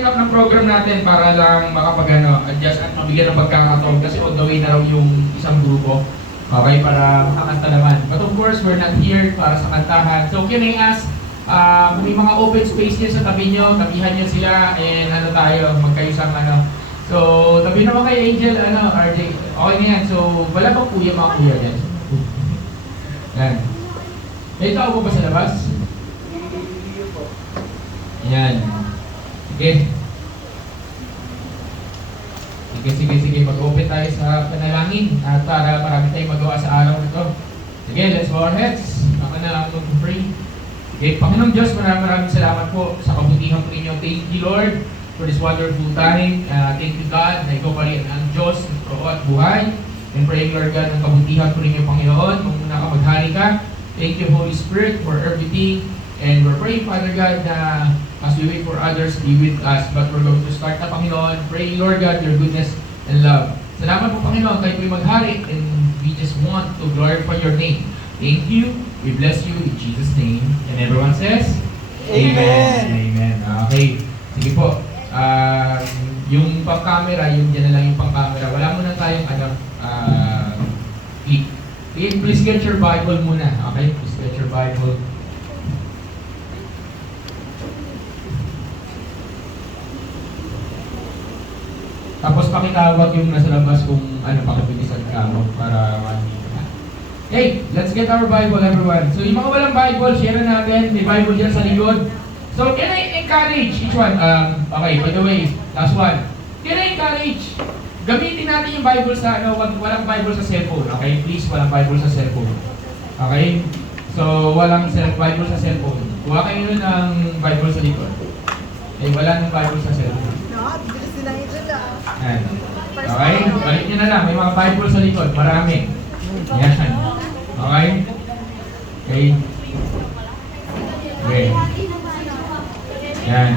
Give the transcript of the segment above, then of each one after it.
set up ng program natin para lang adjust at mabigyan ng pagkakataon kasi on the way na raw yung isang grupo. Okay, para makakanta naman. But of course, we're not here para sa kantahan. So, can I ask, kung may mga open space niya sa tabi nyo, tabihan niyo sila, and tayo, magkayusang So, tabi naman kay Angel, RJ, okay na yan. So, wala bang kuya, mga kuya dyan? Yan. May tao po ba sa labas? Yan. Sige. Sige. Mag-open tayo sa panalangin at para marami tayong magawa sa araw nito. Sige, let's bow our heads. Ako na lang mag-pray. Okay, Panginoong Diyos, maraming salamat po sa kabutihan po ninyo. Thank you, Lord, for this wonderful time. Thank you, God, na ikaw pa rin ang Diyos ng totoo at buhay. And praying, Lord God, ng kabutihan po ninyo, Panginoon. Kung muna ka maghari ka. Thank you, Holy Spirit, for everything. And we're praying, Father God, na as we wait for others, be with us. But we're going to start na, Panginoon, praying, Lord God, your goodness and love. Salamat po, Panginoon, kayo po'y maghari. And we just want to glorify your name. Thank you. We bless you in Jesus' name. And everyone says, Amen. Amen. Okay. Sige po. Yung pang-camera, yung dyan na lang yung pang-camera. Wala muna tayong click. Please get your Bible muna. Okay? Please get your Bible. Tapos pakitawag yung nasa labas kung pakibilisan ka mo para makikita. Hey, let's get our Bible, everyone. So yung mga walang Bible, share natin. May Bible dyan sa likod. So can I encourage each one? Okay, by the way, last one. Can I encourage? Gamitin natin yung Bible sa walang Bible sa cellphone. Okay, please, walang Bible sa cellphone. Okay? So walang Bible sa cellphone. Kuha kayo ng Bible sa likod. Okay, wala ng Bible sa cellphone. Yan. Okay? Balik nyo na lang. May mga Bible sa likod. Marami. Yan. Okay? Okay. Okay. Yan.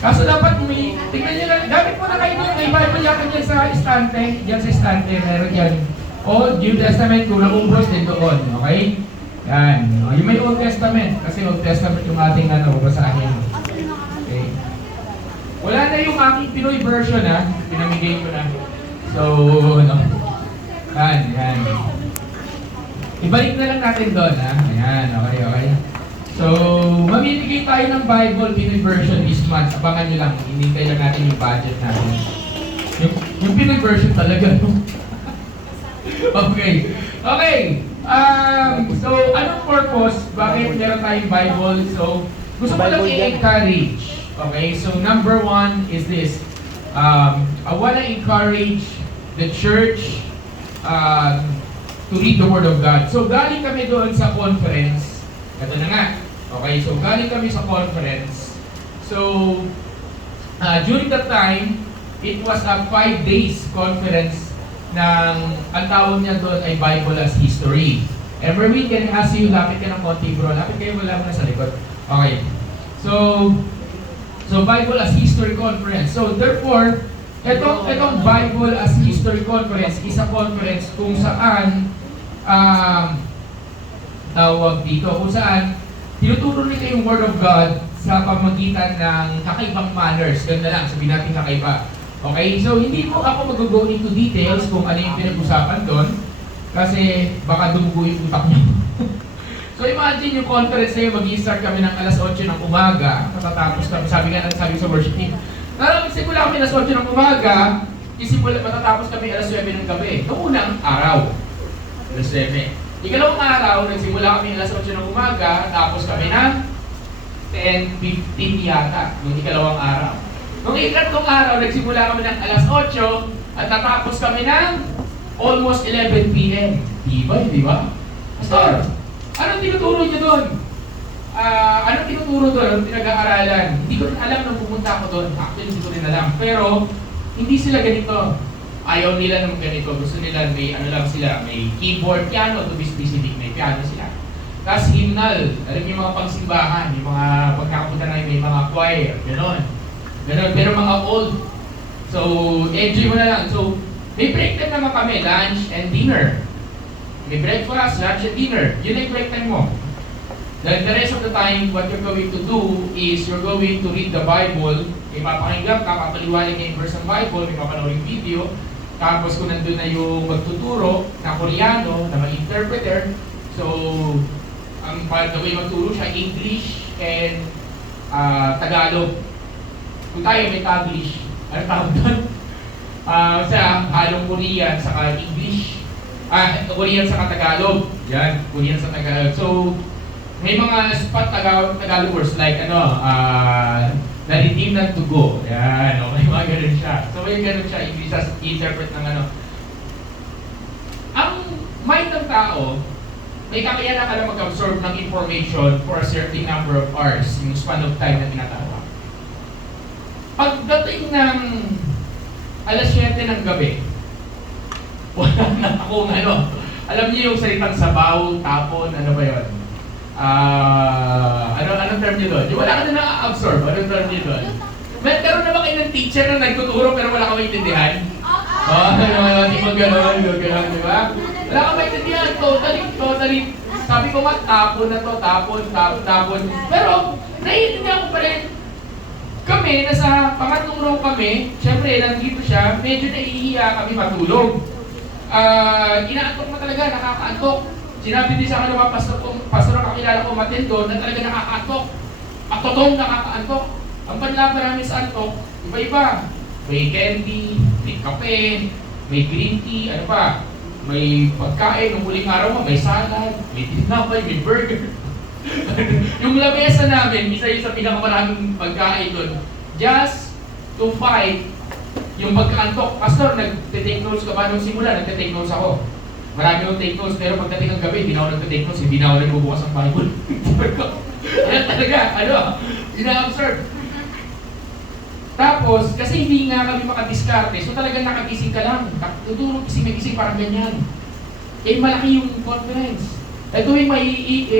Kaso dapat tingnan nyo lang. Dapat mo na kayo doon. May Bible yata dyan sa estante. Dyan sa estante. Meron yan. Old New Testament. Kung nakumbros din doon. Okay? Yan. Yung may Old Testament. Kasi Old Testament yung ating basahin. Okay. Wala na yung aking Pinoy version pinamigay ko na. So, Yan. Ibalik na lang natin doon Ayan, okay. So, mamimigay tayo ng Bible Pinoy version this month. Abangan nyo lang, hinintay lang natin yung budget natin. Yung Pinoy version talaga, Okay. So, anong purpose? Bakit meron tayong Bible? So, gusto ko lang i-encourage. Okay, so number one is this. I want to encourage the church to read the Word of God. So galing kami doon sa conference. Ito na nga. Okay, so galing kami sa conference. So during that time, it was a 5 days conference ng ang tawag niya doon ay Bible as History. Every week, can I ask you, lapit ka ng konti bro. Lapit kayo, wala mo na sa likod. Okay. So Bible as History Conference. So therefore, itong Bible as History Conference is a conference kung saan tawag dito, kung saan tinuturo nila yung Word of God sa pamagitan ng kakaibang manners. Ganda lang, sabihin natin kakaiba. Okay? So hindi po ako mag-go into details kung ano yung pinag-usapan doon kasi baka dumugo yung utak niyo. So imagine yung conference na yun, mag-i-start kami ng alas 8 ng umaga, matatapos kami, sabi sa worship team, simula kami alas 8 ng umaga, matatapos kami alas 9 ng gabi. Noong unang araw, alas 9. Ikalawang araw, nagsimula kami alas 8 ng umaga, tapos kami ng 10:15 yata, noong ikalawang araw. Noong ikatlong araw, nagsimula kami ng alas 8, at natapos kami ng almost 11 p.m. Di ba? Pastor, anong tinuturo niyo doon? Anong tinuturo doon? Anong pinag-aaralan? Hindi ko rin alam nung pumunta ako doon. Actually, hindi ko rin alam. Pero, hindi sila ganito. Ayaw nila naman ganito. Gusto nila may may keyboard, piano, to be specific, may piano sila. Tapos hymnal, alam yung mga pangsimbahan, yung mga pagkakapunta na may mga choir, gano'n. Pero mga old. So, enjoy mo na lang. So, may break time naman kami, lunch and dinner. May breakfast, lunch, and dinner. Yun ang break time mo. Then the rest of the time, what you're going to do is you're going to read the Bible. May papakinggan ka, papaliwanag ka yung verse ng Bible, may papanoorin video. Tapos kung nandun na yung magtuturo na Koreano, na may interpreter, so the way magturo siya, English and Tagalog. Kung tayo may Taglish, ano tawag doon? Sa halong Korean, saka English. Korean saka Tagalog. Yan, Korean sa Tagalog. So, may mga spot Tagalog words like na-redeem to go. Yan, may mga ganun siya. So may ganun siya, English as interpret ng Ang mind ng tao, may kakayanan ka lang mag-absorb ng information for a certain number of hours, yung span of time na tinatawag. Pagdating ng alas 7 ng gabi, wala na akong alam niyo yung salitang sabaw, tapon, ano ba yun? Anong term niyo doon? Yung wala ka na na-absorb, anong term niyo doon? Meron na ba kayo ng teacher na nagtuturo pero wala ka maintindihan? Di ba gano'n, di ba? Wala ka maintindihan, totally. Sabi ko nga, tapon na to, tapon. Pero, naiintindihan ko pa rin. Kami, nasa pangatlong row kami, syempre, nandito siya, medyo naiihiya kami matulog. Inaantok na talaga, nakakaantok. Sinabi din sa akin ng mga pastor na kakilala ko matendo na talaga nakakaantok. At totoong nakakaantok. Ang panlaba namin sa antok, iba-iba. May candy, may kape, may green tea, ano pa? May pagkain, nung huling araw mo, may salad, may tinapay, may burger. Yung lamesa namin, isa yung sa pinakamaraming pagkain doon, just to fight yung pagkaantok. Pastor, nag-take notes ka ba nung simula? Nag-take notes ako. Marami akong take notes, pero pagdating ng gabi, hindi na ako nag-take notes, hindi na ako nagbubukas ng Bible. Yan talaga, ina-observe. Tapos, kasi hindi nga kami makadiskarte, so talagang nakagising ka lang. Tutulog, gising parang ganyan. Eh, malaki yung conference. Eh, tuwing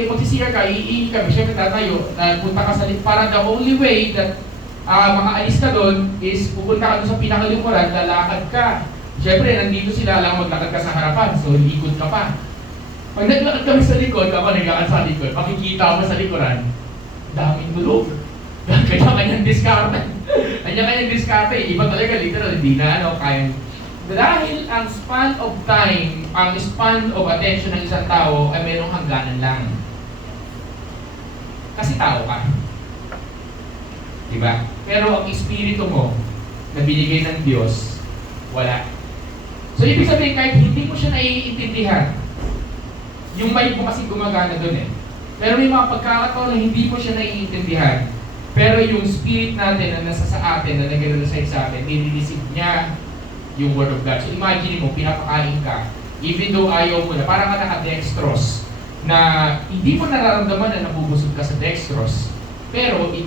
magsisiyar ka, iihi kami, syempre tatayo, punta ka sa para the only way that makaalis ka doon is pupunta ka doon sa pinakalimuran, lalakad ka. Siyempre, nandito sila lang maglakad ka sa harapan, so likod ka pa. Pag naglakad kami sa likod, ako naglakad sa likod, makikita mo sa likuran, daming tulog. Kanya-kanyang diskarte. Kanya-kanyang diskarte. Iba talaga, literal, hindi na kaya. Dahil ang span of time, ang span of attention ng isang tao ay mayroong hangganan lang. Kasi tao ka. Diba? Pero ang espiritu mo, na binigay ng Diyos, wala. So, ibig sabihin, kahit hindi mo siya naiintindihan, yung mic mo kasi gumagana doon Pero may mga pagkakataon na hindi mo siya naiintindihan, pero yung spirit natin na nasa sa atin, na nag-reside sa atin, nire-receive niya yung Word of God. So, imagine mo, pinapakain ka, even though ayaw mo na, parang ka naka-dextrose, na hindi mo nararamdaman na nabubusog ka sa dextrose, pero it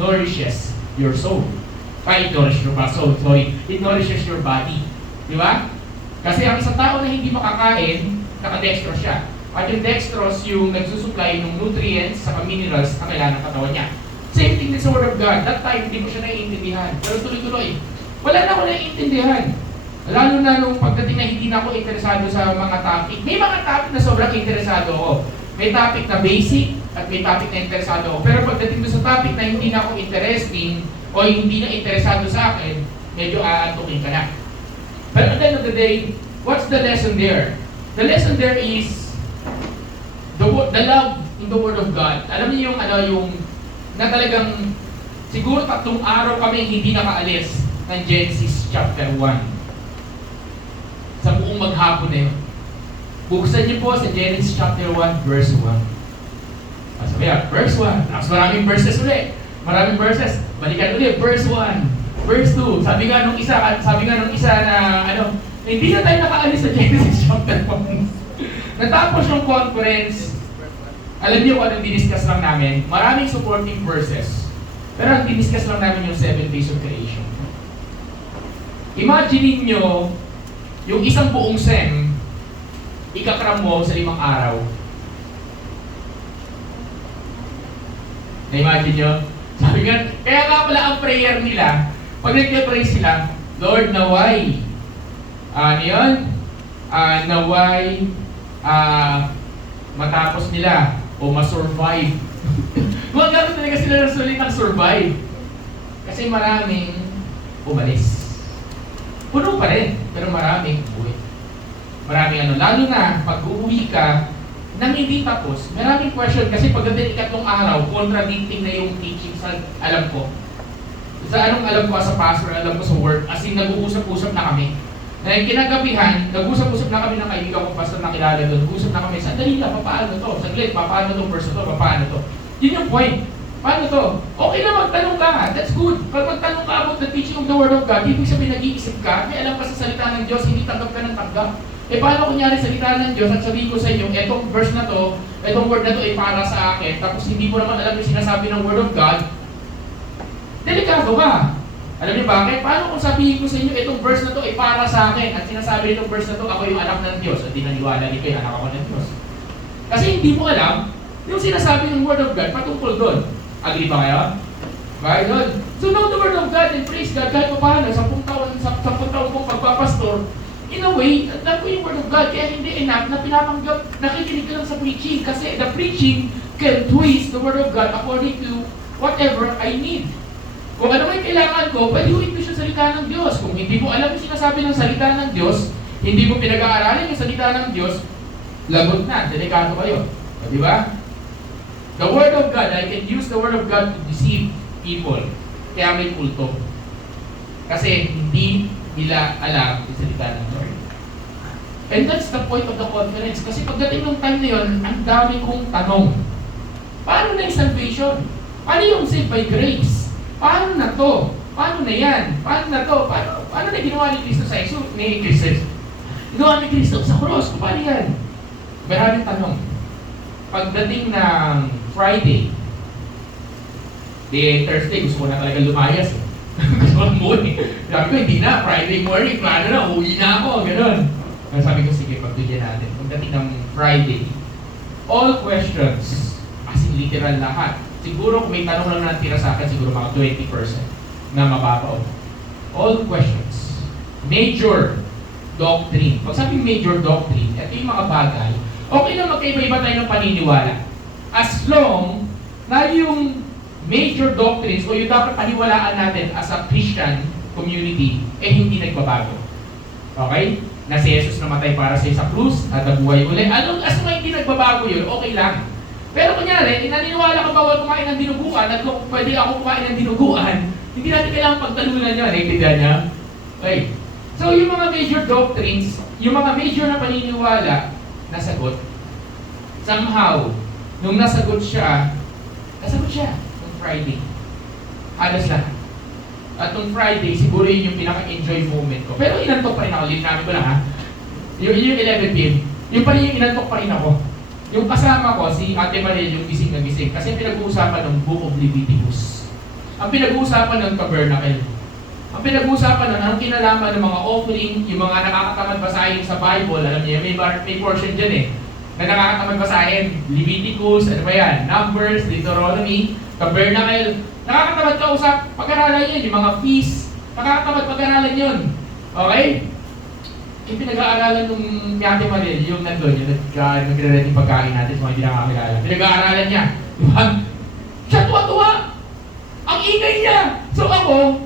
nourishes your soul. It nourishes your soul, sorry. It nourishes your body. Di ba? Kasi ang isang tao na hindi makakain, naka-dextrose siya. At yung dextrose, yung nagsusupply ng nutrients sa minerals na kailangan ng katawan niya. Same thing din sa Word of God. That time, hindi mo siya naiintindihan. Pero tuloy-tuloy, wala na ako naiintindihan. Lalo na nung pagdating na hindi na ako interesado sa mga topic. May mga topic na sobrang interesado ako. May topic na basic at may topic na interesado ako. Pero pagdating sa topic na hindi na ako interesting o hindi na interesado sa akin, medyo aantukin ka na. But at the end of the day, what's the lesson there? The lesson there is the love in the Word of God. Alam niyo yung na talagang siguro 3 araw kami hindi nakaalis ng Genesis chapter 1. Sa buong maghapon na yun. Buksan niyo po sa Genesis chapter 1 verse 1. Sabi verse 1. Tapos maraming verses ulit. Maraming verses. Balikan ulit. Verse 1. Verse 2, sabi nga nung isa na hindi na tayo nakaalis sa Genesis chapter 1. Natapos yung conference, alam niyo kung anong diniscuss lang namin? Maraming supporting verses. Pero ang diniscuss lang namin yung 7 days of creation. Imagine niyo yung isang buong SEM, ikakram mo sa 5 araw. Na-imagine nyo? Sabi nga, kaya nga pala ang prayer nila, pag nag-pray sila, Lord, naway, naway, matapos nila o ma-survive. Gumagamit talaga sila ng salitang survive. Kasi maraming umalis. Puno pa rin, pero maraming uwi. Maraming lalo na pag uuwi ka, nang hindi tapos, maraming question kasi pagdating ikatlong araw, contradicting na yung teaching sa alam ko. Sa anong alam ko sa pastor, alam ko sa work, as in nag-uusap-usap na kami. Na yung kinagabihan, nag-usap-usap na kami ng kaibigan ko, pastor na kilala doon, nag-usap na kami, sandali lang, paano to? Saglit, paano tong verse to? Paano to? Yun yung point. Paano to? Okay na magtanong ka, that's good. Pag magtanong ka about the teaching of the Word of God, ibig sabihin nag-iisip ka, may alam ka sa salita ng Diyos, hindi tanggap ka ng tanggap. Paano kunyari salita ng Diyos at sabihin ko sa inyo, etong verse na to, etong word na to ay para sa akin, tapos hindi mo naman alam yung sinasabi ng Word of God, delikado ka. Alam niyo bakit? Paano kung sabihin ko sa inyo, itong verse na to ay para sa akin, at sinasabi nitong verse na to, ako yung anak ng Diyos, at di naniwala nito yung anak ako ng Diyos. Kasi hindi mo alam yung sinasabi ng Word of God patungkol doon. Agree ba kayo? Right? So know the Word of God and praise God kahit pa paano, 10 taon kong pagpapastor, in a way, alam ko yung Word of God, kaya hindi enough na pinapanggap, nakikinig ka lang sa preaching, kasi the preaching can twist the Word of God according to whatever I need. Kung ano may kailangan ko, pwede ko i-twist yung salita ng Diyos. Kung hindi mo alam yung sinasabi ng salita ng Diyos, hindi mo pinag-aaralan yung salita ng Diyos, lagot na, delikado kayo. Di ba? The Word of God, I can use the Word of God to deceive people. Kaya may kulto. Kasi hindi nila alam yung salita ng Lord. And that's the point of the conference. Kasi pagdating ng time na yun, ang dami kong tanong. Paano na yung salvation? Paano yung saved by grace? Paano na to? Paano na yan? Paano na to? Paano na ginawa ni Kristo sa Kristo? Ginawa ni Kristo sa cross. Paano yan? Maraming tanong. Pagdating ng Friday, Thursday, gusto ko na talaga lumayas. Gusto ko lang muna. Sabi ko, hindi na. Friday morning, plano na. Uwi na ako. Ganon. Sabi ko, sige, pagbigyan natin. Pagdating ng Friday, all questions, as in literal lahat. Siguro kung may tanong lang natira sa akin, siguro mga 20% na mababaw. All questions. Major doctrine. Pag sabing major doctrine, ito yung mga bagay, okay na magkaiba-iba tayo ng paniniwala. As long na yung major doctrines o yung dapat paniwalaan natin as a Christian community, hindi nagbabago. Okay? Na si Jesus namatay para sa krus at nabuhay uli. As long hindi nagbabago yun, okay lang. Pero kunyari, naniniwala ka bawal kumain ng dinuguan at kung pwede ako kumain ng dinuguan, hindi natin kailangan pagtalunan yun. Naintindihan niya? Okay. So yung mga major doctrines, yung mga major na paniniwala, nasagot. Somehow, nung nasagot siya nung Friday. Halos lahat. At nung Friday, siguro yun yung pinaka-enjoy moment ko. Pero inantok pa rin ako. Linamin ko lang ha. Yung 11 p.m. Yung pa rin yung inantok pa rin ako. Yung kasama ko, si Ate Maria, yung gising na gising. Kasi pinag-uusapan ng Book of Leviticus. Ang pinag-uusapan ng Tabernacle. Ang pinag-uusapan ng anong kinalaman ng mga offering, yung mga nakakatamad basahin sa Bible, alam niyo, may portion dyan na nakakatamad basahin. Leviticus, ano ba yan? Numbers, Deuteronomy, Tabernacle. Nakakatamad ka usap, pag-aralan yan. Yung mga feast, nakakatamad pag-aralan yun. Okay? Yung pinag-aaralan nung Ate Maria, yung nandun, yung nagre-ready pagkain natin sa mga hindi nakakilala. Pinag-aaralan niya. Diba? Siya tuwa-tuwa! Ang ingay niya! So ako,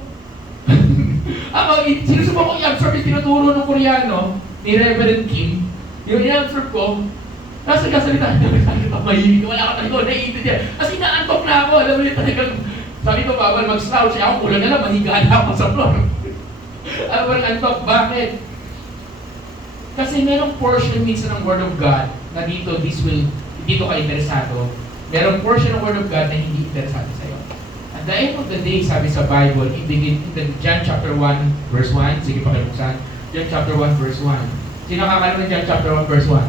sinusubok ko i-absorb yung tinuturo ng Koreano ni Reverend Kim. Yung i-absorb ko, nasa kasalita niya, mahimik, wala ka talaga, naiintindihan. Kasi naantok na ako, alam mo yun talagang, sabi ko, bawal mag-slouch, ako kulang na lang, mahiga na ako sa floor. Alam mo, antok, bakit? Kasi merong portion minsan ng Word of God na dito ka interesado. Merong portion ng Word of God na hindi interesado sa'yo. At the end of the day, sabi sa Bible, in John chapter 1, verse 1, sige pakibuksan, John chapter 1, verse 1. Sino kakalaman ng John chapter 1, verse 1?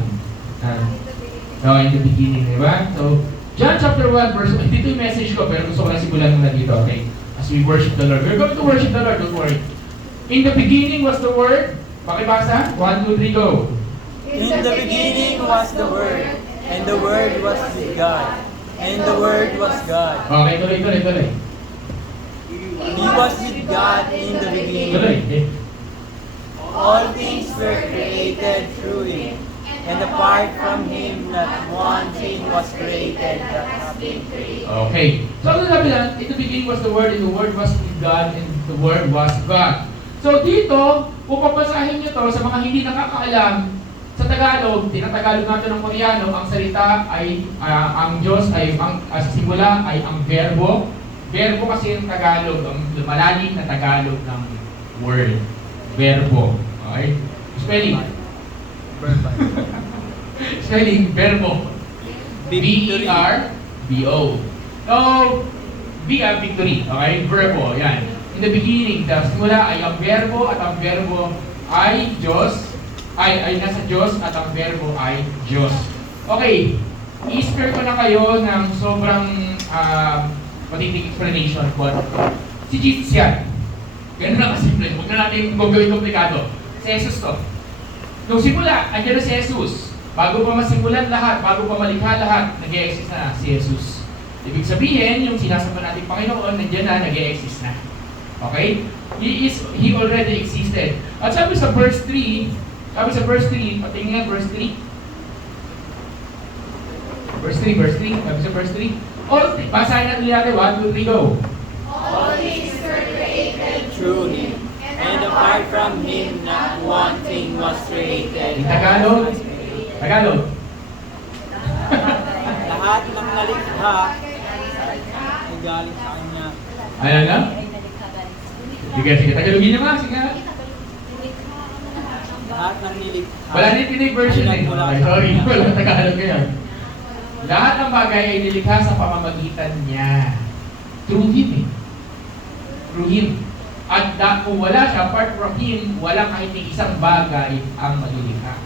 In the beginning, di ba? So, John chapter 1, verse 1, dito yung message ko, pero gusto ko na simulan muna dito, okay? As we worship the Lord. We're going to worship the Lord, don't worry. In the beginning was the Word. Pakibasa? 1, 2, 3, go. In the beginning was the Word, and the Word was with God, and the Word was God. Okay, tuloy. He was with God in the beginning. Tuloy. All things were created through Him, and apart from Him not one thing was created that has been created. Okay. So, ano sabi lang? In the beginning was the Word, and the Word was with God, and the Word was God. So, dito, kung papasahin nyo to sa mga hindi nakakaalam, sa Tagalog, tinatagalog natin ng Koreano, ang salita ay, ang Diyos ay, sa simula ay ang verbo. Verbo kasi yung Tagalog, ang malalim na Tagalog ng word. Verbo. Okay? Spelling. Spelling, verbo. V-E-R-B-O. So, victory. Okay? Verbo. Yan. In the beginning, the simula ay ang verbo at ang verbo ay Diyos. Ay nasa Diyos at ang verbo ay Diyos. Okay. I-spare ko na kayo ng sobrang matinding explanation po. Si Jesus yan. Ganun lang kasimple. Huwag na natin gagawin komplikado. Si Jesus to. Nung simula, andyan na si Jesus. Bago pa masimulan lahat, bago pa malikha lahat, nag-e-exist na si Jesus. Ibig sabihin, yung sinasamba natin Panginoon, nandiyan na, nag-e-exist na. Okay? He already existed. At sabi sa verse 3, patingin verse 3. Sabi sa verse 3. Basahin natin 1, 2, 3, go. All things were created Through Him, and apart from Him not one thing was created. In Tagalog? Tagalog. Lahat ng nalikha ay galing sa Kanya. Ayan na? Sige. Tagalogin niyo ma. Sige. Lahat ng nilikha. Wala din Pinoy version eh. Okay, sorry. Wala Tagalog kayo. Lahat ng bagay ay nilikha sa pamamagitan niya. Through Him eh. Through Him. At kung wala siya, apart from Him, wala kahit isang bagay ang malilikha.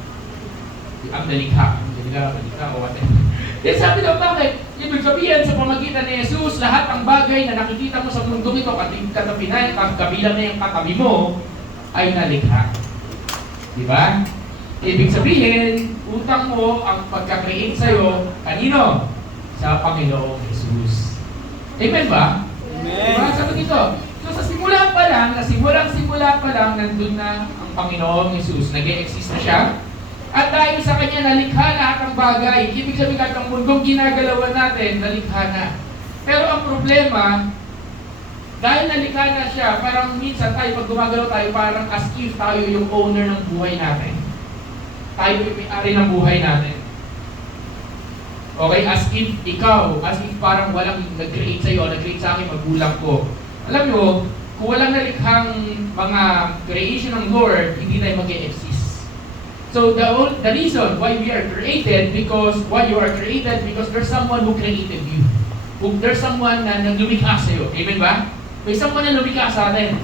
Ang nalikha. Malikha o whatever. Then sabi daw, bakit? Ibig sabihin, sa pamagitan ni Jesus, lahat ng bagay na nakikita mo sa mundong ito, katabi na, kabilang na yung katabi mo, ay nalikha. Diba? Ibig sabihin, utang mo ang pagka-create sa'yo, kanino? Sa Panginoong Jesus. Amen ba? Amen. Diba? Sabi dito. So sa simula pa lang, simula pa lang, nandun na ang Panginoong Jesus. Nag-e-exist na siya. At dahil sa Kanya, nalikha lahat ng bagay. Ibig sabihin kahit ang mundong ginagalawan natin, nalikha na. Pero ang problema, dahil nalikha na siya, parang minsan tayo, pag gumagalaw tayo, parang as if tayo yung owner ng buhay natin. Tayo yung may-ari ng buhay natin. Okay, as if parang walang nag-create sa'yo, nag-create sa akin, magulang ko. Alam nyo, kung walang nalikhang mga creation ng Lord, hindi tayo mag-e-exist. So the reason why we are created, because there's someone who created you. There's someone na lumikha sa'yo. Amen ba? May someone na lumikha sa atin.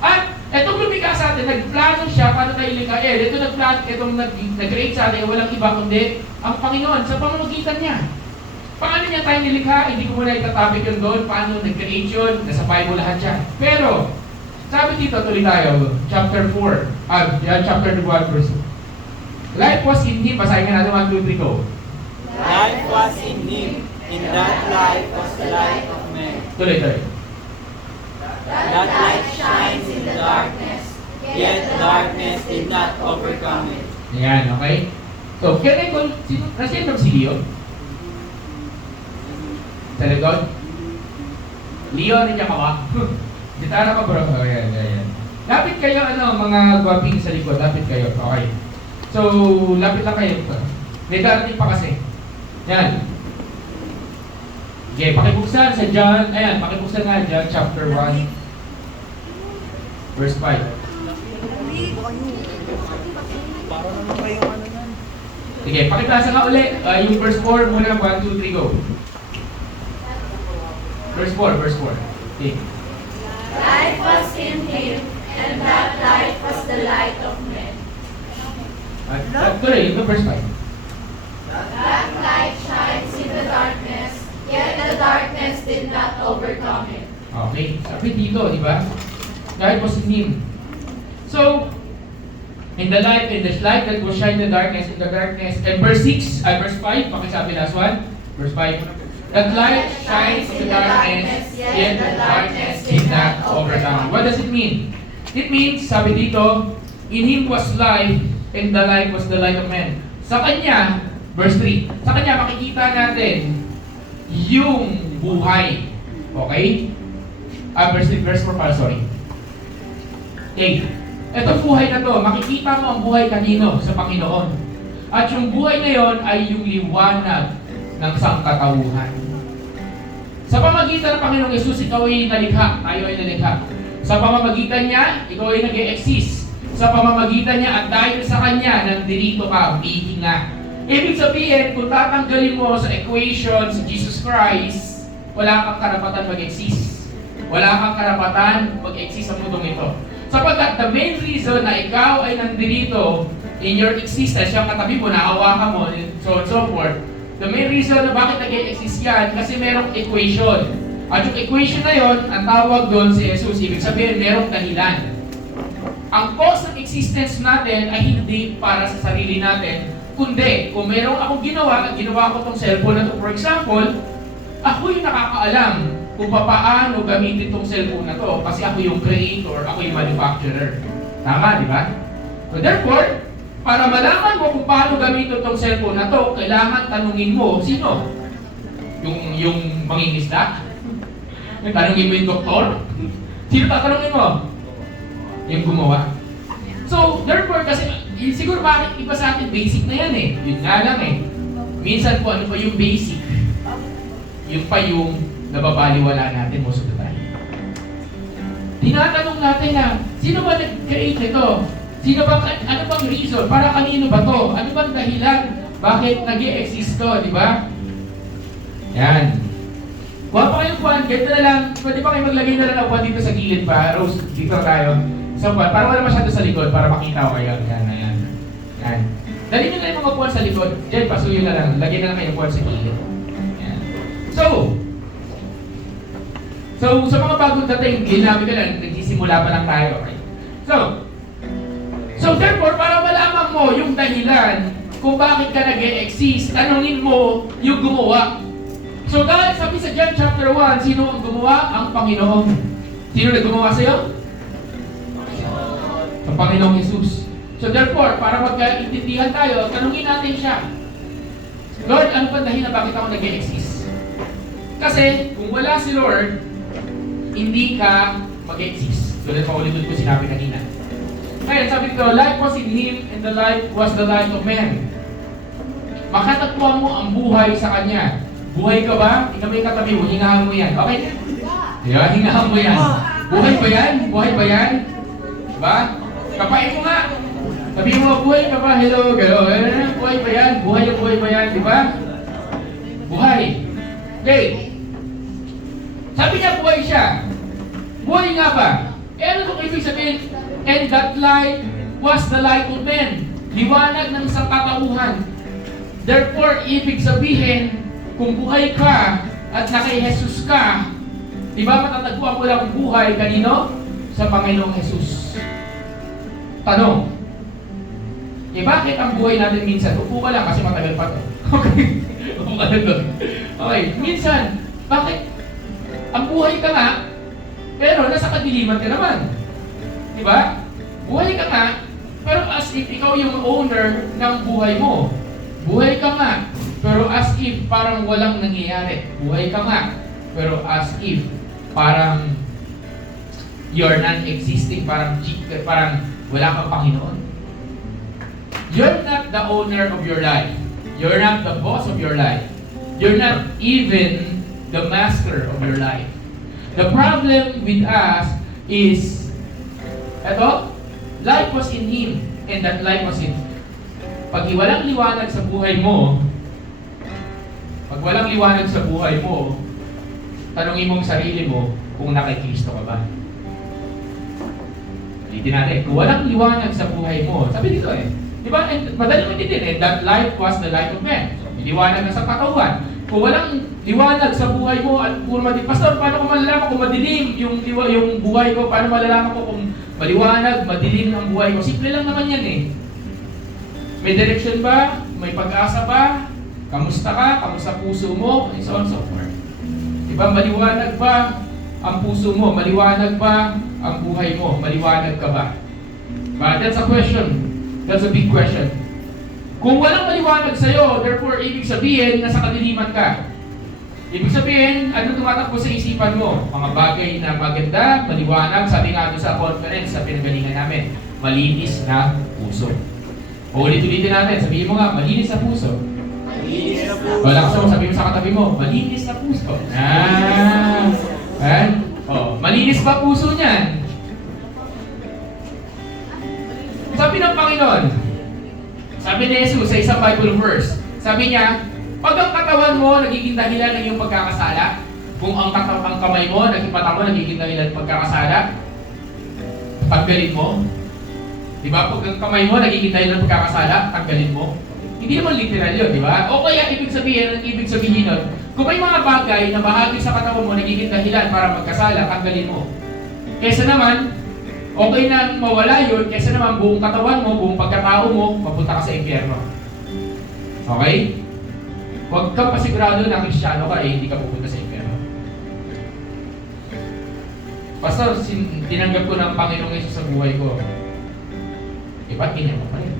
At etong lumikha sa atin, nagplano siya paano tayo likhain. Itong nag-create sa atin, walang iba kundi ang Panginoon sa pamamagitan niya. Paano niya tayo nilikha? Hindi ko muna itatopic yun doon. Paano nag-create yun? Nasa Bible lahat yan. Pero, sabi dito, tuloy tayo. Chapter 1, verse 2. Life was in Him. Basahin nga natin 1, 2, 3, go. Life was in Him, and that life was the light of men. Tuloy. That light shines in the darkness, yet the darkness did not overcome it. Ayan, okay? So, can I call, nasaan yung si Leo? Sa likod? Leo, nandiyan ka ba? Gitara ka bro? Oh, yan. Lapit kayo, mga gwaping sa likod. Lapit kayo. Okay. So, lapit lang kayo. May darating pa kasi. Yan. Okay, pakibuksan sa John. Ayan, pakibuksan nga John chapter 1. Verse 5. Para naman kayong ano yan. Sige, pakibasa nga uli. Yung verse 4 muna. 1, 2, 3, go. Verse 4. Okay. Life was in Him, and that light was the light of men. At tuloy, ito verse 5. That light shines in the darkness, yet the darkness did not overcome it. Okay, sabi dito, di ba? God was in Him. So, in the light that will shine in the darkness, and verse 5, pakisabi last one, verse 5. That light shines in the darkness, yet the darkness did not overcome it. What does it mean? It means, sabi dito, in Him was life, and the light was the light of men. Sa Kanya, verse 3, sa Kanya makikita natin yung buhay. Okay? Verse 4 pala, sorry. Okay. Ito buhay na to, makikita mo ang buhay kanino sa Panginoon. At yung buhay na yon ay yung liwanag ng sangkatauhan. Sa pamamagitan ng Panginoong Yesus, ikaw ay nalikha, tayo ay nalikha. Sa pamamagitan niya, ikaw ay nag-e-exist. Sa pamamagitan niya at dahil sa Kanya, nandito ka, umihinga. Ibig sabihin, kung tatanggalin mo sa equation si Jesus Christ, wala kang karapatan mag-exist. Wala kang karapatan mag-exist sa mundong ito. Sapagkat the main reason na ikaw ay nandito in your existence, yung katabi mo, nahawakan mo, and so on and so forth, the main reason na bakit nag-exist yan, kasi merong equation. At yung equation na yon, ang tawag doon si Jesus, ibig sabihin, merong dahilan. Ang cause ng existence natin ay hindi para sa sarili natin, kundi kung meron akong ginawa, at ginawa ko tong cellphone na to, for example, ako yung nakakaalam kung paano gamitin itong cellphone na to kasi ako yung creator, ako yung manufacturer. Tama, di ba? So therefore, para malaman mo kung paano gamitin itong cellphone na to, kailangan tanungin mo, sino? Yung mangingisda? Tanungin mo yung doktor? Sino tatanungin mo? Yung gumawa. So, therefore, kasi siguro bakit iba sa atin, basic na yan eh. Yun nga lang eh. Minsan po, ano pa yung basic? Yun pa yung nababaliwala natin most of the time. Tinatanong natin na, sino ba nag-create nito? Sino ba, ano bang reason? Para kanino ba to? Ano bang dahilan? Bakit nag-i-exist to? Di ba? Yan. Kuha pa kayong kuhan, ganito na lang. Pwede pa kayo maglagay na lang ng kuhan dito sa gilid pa. Rose, dito tayo. So, para wala masyado sa likod, para makita ko kayo. Yan, yan. Yan. Dali nyo na yung mga kuhan sa likod. Diyan, pasuyo na lang. Lagyan na lang kayo ng kuhan sa gilid. Yan. So, sa mga bagong dating, ginamit ko lang, nagsisimula pa lang tayo. Okay? So therefore, para malaman mo yung dahilan kung bakit ka nag-e-exist, tanungin mo yung gumawa. So dahil sabi sa John chapter 1, sino ang gumawa? Ang Panginoon. Sino nag-gumawa sa'yo? Ang Panginoong Jesus. So therefore, para magkaintindihan tayo, tanungin natin siya. Lord, ano ba dahilan bakit ako nag-e-exist? Kasi kung wala si Lord, hindi ka mag-exist. Tulad pa ulit ko sinabi kanina. Kaya sabi dito, life was in Him and the life was the light of man. Makatagpuan mo ang buhay sa Kanya. Buhay ka ba? Ikaw may katabi mo, hingahan mo yan. Okay? Yeah, hingahan mo yan. Buhay ba yan? Buhay ba yan? Diba? Kapain mo nga. Sabi mo, buhay ka ba? Hello, hello. Buhay ba yan? Buhay ba yan? Diba? Buhay. Okay. Sabi niya, buhay siya. Buhay nga ba? Eh ano kung ibig sabihin? And that light was the light of men. Liwanag ng sangkatauhan. Therefore, ibig sabihin, kung buhay ka at nakay Jesus ka, di ba matatagpuan mo lang buhay kanino? Sa Panginoong Jesus. Tanong, bakit ang buhay natin minsan? Upo ka lang kasi matagal pa to. Okay? Upo ka lang doon. Okay, minsan, bakit ang buhay ka nga, pero nasa kadiliman ka naman? Di ba? Buhay ka nga, pero as if ikaw yung owner ng buhay mo. Buhay ka nga, pero as if parang walang nangyayari. Buhay ka nga, pero as if parang you're non-existing, parang wala kang Panginoon. You're not the owner of your life. You're not the boss of your life. You're not even the master of your life. The problem with us is, eto, life was in Him, and that life was in. Pag walang liwanag sa buhay mo, tanungin mo ang sarili mo kung nakikristo ka ba. Ulitin natin, kung walang liwanag sa buhay mo, sabi dito di ba? Madali mo din that life was the light of men. So, liwanag na sa katawan. Kung walang liwanag sa buhay mo at puro madilim, Pastor, paano ko malalaman kung madilim yung buhay ko? Paano malalaman ko kung maliwanag, madilim ang buhay ko? Simple lang naman yan eh. May direction ba? May pag-asa ba? Kamusta ka? Kamusta puso mo? And so on and so forth. Diba? Maliwanag ba ang puso mo? Maliwanag ba ang buhay mo? Maliwanag ka ba? But that's a question. That's a big question. Kung walang maliwanag sa'yo, therefore, ibig sabihin, nasa kadiliman ka. Ibig sabihin, ano tumatakbo sa isipan mo? Mga bagay na maganda, maliwanag, sabi nga doon sa conference sa pinagalingan namin, malinis na puso. O ulit-ulitin natin, sabihin mo nga, malinis na puso. Malinis na puso. Wala ko sabi mo sa katabi mo, malinis na puso. Malinis ba puso niyan? Sabi ng Panginoon, sabi ni Jesus sa isang Bible verse, sabi niya, pag ang katawan mo nagiging dahilan ng iyong pagkakasala, kung ang kamay mo, naging mata mo, nagiging dahilan ng pagkakasala, tanggalin mo. Di ba? Pag ang kamay mo, nagiging dahilan ng pagkakasala, tanggalin mo. Hindi naman literal yun, di ba? O kaya ibig sabihin nun, kung may mga bagay na bahagi sa katawan mo nagiging dahilan para magkasala, tanggalin mo. Kesa naman, okay na mawala yun, kesa naman buong katawan mo, buong pagkatao mo, mapunta ka sa impyerno. Okay? Huwag kang pasigurado na Kristiyano ka hindi ka pupunta sa impyerno. Pastor, tinanggap ko ng Panginoong Yesus sa buhay ko. Ba't ganyan pa rin?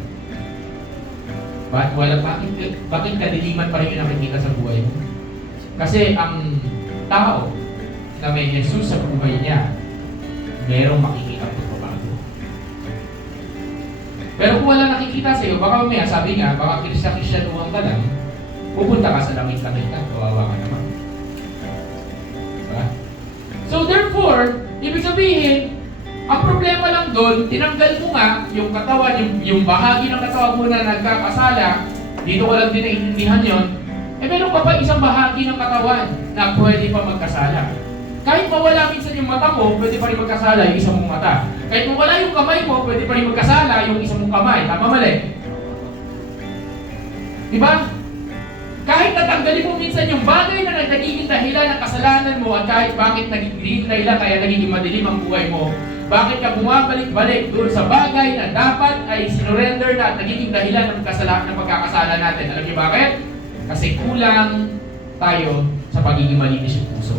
Bakit kadiliman pa rin yung nakikita sa buhay mo? Kasi ang tao na may Jesus sa buhay niya, merong makikita pagbabago. Pero kung wala nakikita sa'yo, baka mamaya, sabi nga, baka Kristyanuhan ka lang, pupunta ka sa langit-langit ka, kawawa ka naman. Diba? So therefore, ibig sabihin, ang problema lang doon, tinanggal mo nga yung katawan, yung bahagi ng katawan mo na nagkakasala, dito ko lang din naiintindihan yun, meron pa isang bahagi ng katawan na pwede pa magkasala. Kahit mawala minsan yung mata mo, pwede pa rin magkasala yung isang mong mata. Kahit mawala yung kamay mo, pwede pa rin magkasala yung isang mong kamay. Tama mali? Diba? Kahit natanggalin mo minsan yung bagay na nagiging dahilan ng kasalanan mo at kahit bakit nagiging dahilan kaya nagiging madilim ang buhay mo, bakit ka bumabalik-balik doon sa bagay na dapat ay sinurrender na at nagiging dahilan ng kasalanan ng pagkakasala natin. Alam niyo bakit? Kasi kulang tayo sa pagiging malinis yung puso.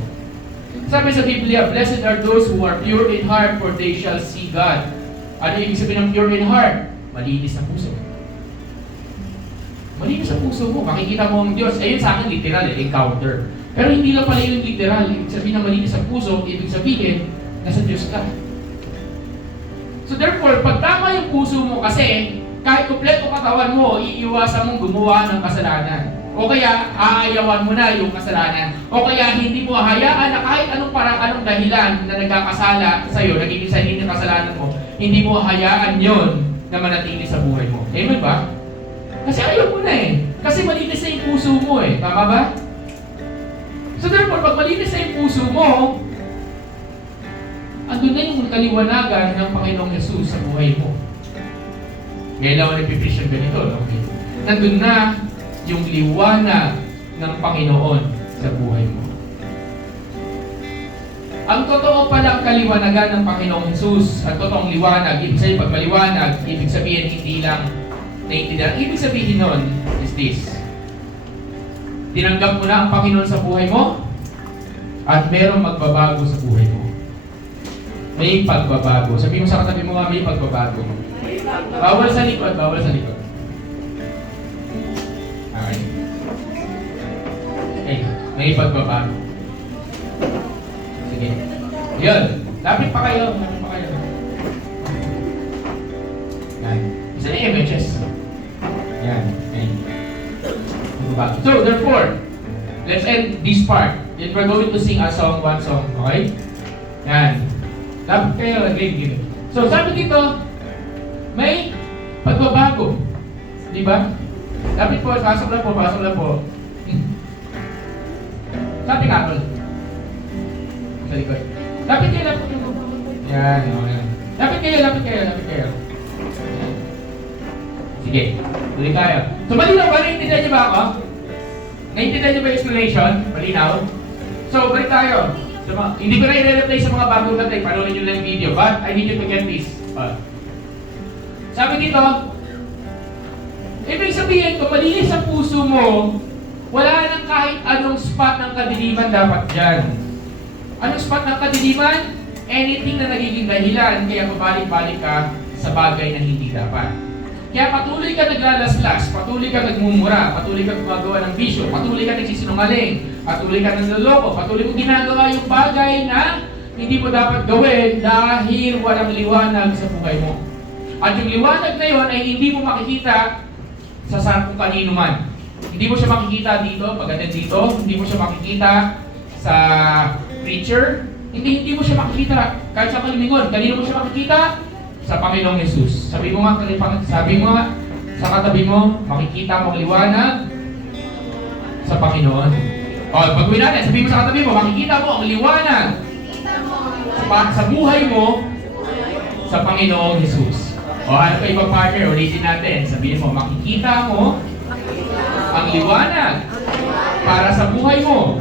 Sabi sa Biblia, blessed are those who are pure in heart, for they shall see God. Ano ibig sabihin ng pure in heart? Malinis na puso. Malinis sa puso mo, makikita mo ang Diyos. Ayun sa akin literal, encounter. Pero hindi lang pala yung literal. Ibig sabihin ng malinis sa puso, ibig sabihin, nasa Diyos ka. So therefore, pag tama yung puso mo kasi, kahit kumpleto katawan mo, iiwasan mong gumawa ng kasalanan. O kaya, aayawan mo na yung kasalanan. O kaya, hindi mo hayaan na kahit anong dahilan na nagkakasala sa'yo, nagiging sanhin ng kasalanan mo, hindi mo hayaan yon na manatili sa buhay mo. Amen ba? Kasi ayaw mo na eh. Kasi malinis na yung puso mo eh. Tama ba? So therefore, pag malinis na yung puso mo, andun na yung kaliwanagan ng Panginoong Yesus sa buhay mo. Ngayon lang ako nagpipreach ng ganito, no? Nandun na yung liwanag ng Panginoon sa buhay mo. Ang totoo palang kaliwanagan ng Panginoong Hesus, ang totoong liwanag, ibig sabihin pag maliwanag, ibig sabihin hindi lang naiintindihan. Ibig sabihin nun is this. Tinanggap mo na ang Panginoon sa buhay mo at merong magbabago sa buhay mo. May pagbabago. Sabi mo sa katabi mo nga, may pagbabago. Bawal sa likod, bawal sa likod. Okay. Okay, may pagbabago. Sige. Yun. Lapit pa kayo. Lapit pa kayo. Yan. Isa na yung images. Yan. Okay. Pagbabago. So, therefore, let's end this part. Then we're going to sing a song, one song. Okay? Yan. Lapit kayo. Again. So, sabi dito, may pagbabago. Di ba? Lapit po, pasok lang po, pasok lang po. Sabi Carol. Sa likod. Lapit kayo, lapit kayo. Yan, yan. Lapit kayo, lapit kayo, lapit kayo. Yan. Sige, tuloy tayo. So, malinaw ba? Naintindihan niyo ba ako? Naintindihan niyo ba yung explanation? Malinaw? So, balik tayo. So, hindi ko na i-replay sa mga bagong natin. Panoorin niyo lang yung video. But, I need you to get this. Sabi dito, ibig sabihin, kung malinis ang puso mo, wala nang kahit anong spot ng kadiliman dapat dyan. Anong spot ng kadiliman? Anything na nagiging dahilan, kaya pabalik-balik ka sa bagay na hindi dapat. Kaya patuloy ka naglalaslas, patuloy ka nagmumura, patuloy ka gumagawa ng bisyo, patuloy ka nagsisinungaling, patuloy ka nagloloko, patuloy mo ginagawa yung bagay na hindi mo dapat gawin dahil walang liwanag sa buhay mo. At yung liwanag na yon ay hindi mo makikita sa saan kung kanino man. Hindi mo siya makikita dito, pagdating dito, hindi mo siya makikita sa preacher, hindi mo siya makikita kahit sa kalimingon. Kanino mo siya makikita? Sa Panginoong Yesus. Sabi mo nga sa katabi mo, makikita mo ang liwanag sa Panginoon. O, pag-uwi natin, sabi mo sa katabi mo, makikita mo ang liwanag sa buhay mo sa Panginoong Yesus. O, ano pa ibang partner? Ulitin natin. Sabihin mo, makikita mo ang liwanag para sa buhay mo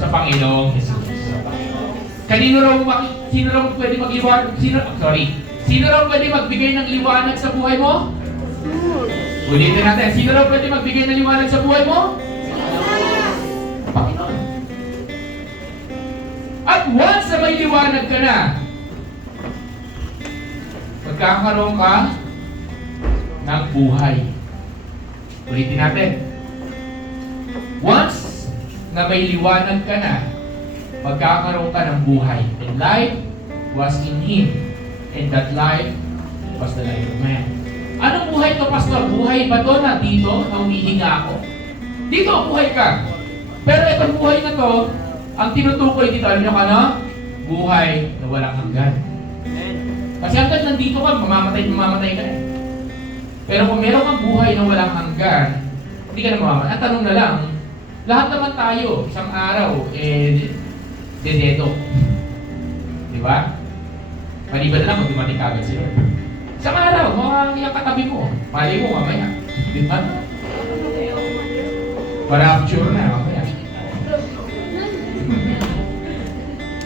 sa Panginoong Yesus. Sino raw pwede magliwanag? Sino raw pwede magbigay ng liwanag sa buhay mo? Ulitin natin. Sino raw pwede magbigay ng liwanag sa buhay mo? Panginoon. At once na may liwanag ka na, magkakaroon ka ng buhay. Ulitin natin. Once na may liwanag ka na, magkakaroon ka ng buhay. And life was in Him. And that life was the life of man. Anong buhay to, Pastor? Buhay ba to na dito na humihinga ako? Dito, buhay ka. Pero itong buhay na to, ang tinutukoy dito, alam nyo ka, no? Buhay na walang hanggan. Kasi hanggang nandito ka, mamamatay ka na. Pero kung meron kang buhay na walang hanggan, hindi ka na mamamatay. Ang tanong na lang, lahat naman tayo, isang araw, dededo. Di ba? Maliban na lang kung dumating kagad sila. Isang araw, mga yung katabi mo. Mali mo mamaya. Di ba? Parapture na mamaya.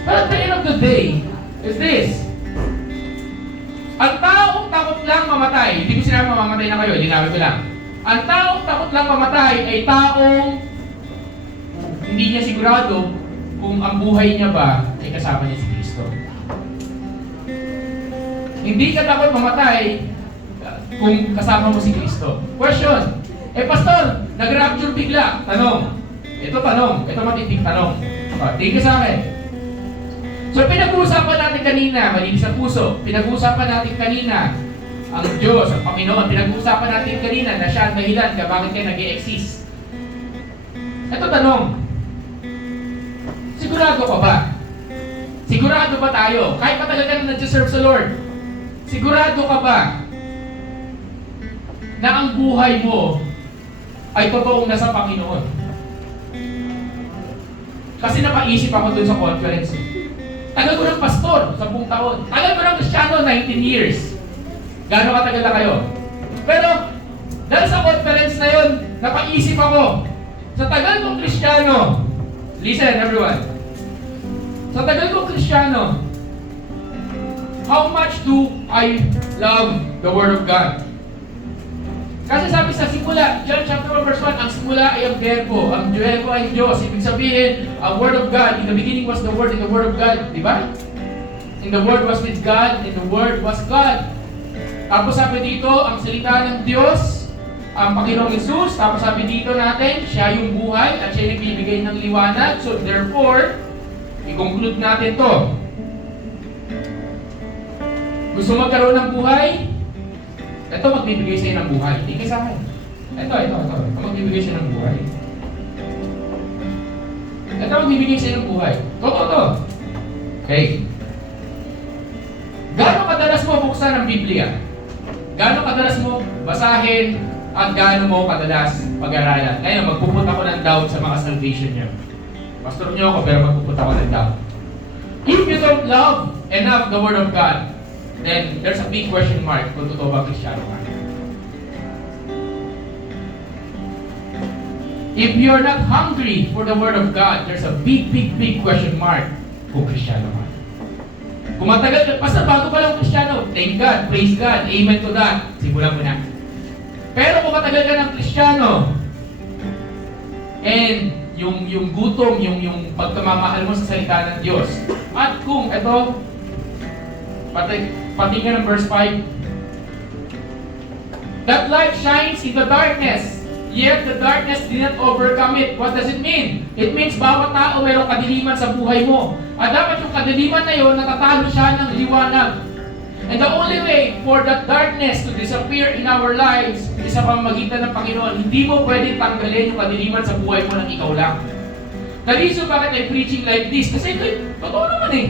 But at the end of the day, is this. Ang taong takot lang mamatay, hindi ko sinabi mamamatay na kayo, linawin ko lang. Ang taong takot lang mamatay ay taong hindi niya sigurado kung ang buhay niya ba ay kasama niya si Kristo. Hindi ka takot mamatay kung kasama mo si Kristo. Question. Pastor, nag-rapture bigla. Tanong. Ito matinding tanong. Tingin sa akin. So pinag-uusapan natin kanina, malinis sa puso. Pinag-uusapan natin kanina ang Diyos, ang Panginoon. Pinag-uusapan natin kanina na siya ang dahilan kung bakit kayo nag-i-exist. Ito tanong. Sigurado ka ba? Sigurado ba tayo? Kahit matagal ka na nag-serve sa Lord, sigurado ka ba na ang buhay mo ay totoong nasa Panginoon? Kasi napaisip ako dun sa conference. Tagal ko ng pastor, 10 taon. Tagal ko ng Kristyano, 19 years. Gano'ng katagal na kayo? Pero, dahil sa conference na yun, napaisip ako, sa tagal kong Kristyano, listen everyone, sa tagal kong Kristyano, how much do I love the Word of God? Kasi sabi sa simula, John chapter 1 verse 1, ang simula ay ang verbo, ang verbo ay Diyos. Ibig sabihin, ang Word of God, in the beginning was the Word, in the Word of God, di ba? In the Word was with God, and the Word was God. Tapos sabi dito, ang salita ng Diyos, ang Panginoong Yesus. Tapos sabi dito natin, siya yung buhay at siya yung nagbibigay ng liwanag. So therefore, i-conclude natin to. Gusto magkaroon ng buhay? Ito magbibigay sa'yo ng buhay. Hindi sa akin. Ito. Ito magbibigay sa'yo ng buhay. Ito magbibigay sa'yo ng buhay. Totoo. Okay. Gaano kadalas mo buksan ang Biblia? Gaano kadalas mo basahin at gaano mo kadalas pag-aralan? Ngayon, magpupunta ko ng doubt sa mga salvation niyo. Pastor niyo ako, pero magpupunta ko ng doubt. If you don't love enough the Word of God, then there's a big question mark kung totoo ba Kristyano ka. If you're not hungry for the Word of God, there's a big question mark kung Kristyano ka. Kung matagal ka, basta bago pa lang Kristyano, thank God, praise God, amen to that, simulan mo na. Pero kung matagal ka ng Kristyano, and yung gutom, yung pagkamamahal mo sa salita ng Diyos, at kung ito, pati nga ng verse 5, That light shines in the darkness, yet the darkness did not overcome it. What does it mean? It means bawat tao mayroong kadiliman sa buhay mo. At dapat yung kadiliman na yun, natatalo siya ng liwanag. And the only way for that darkness to disappear in our lives is sa pamamagitan ng Panginoon. Hindi mo pwedeng tanggalin yung kadiliman sa buhay mo ng ikaw lang. The reason bakit I'm preaching like this, kasi ito, totoo naman eh.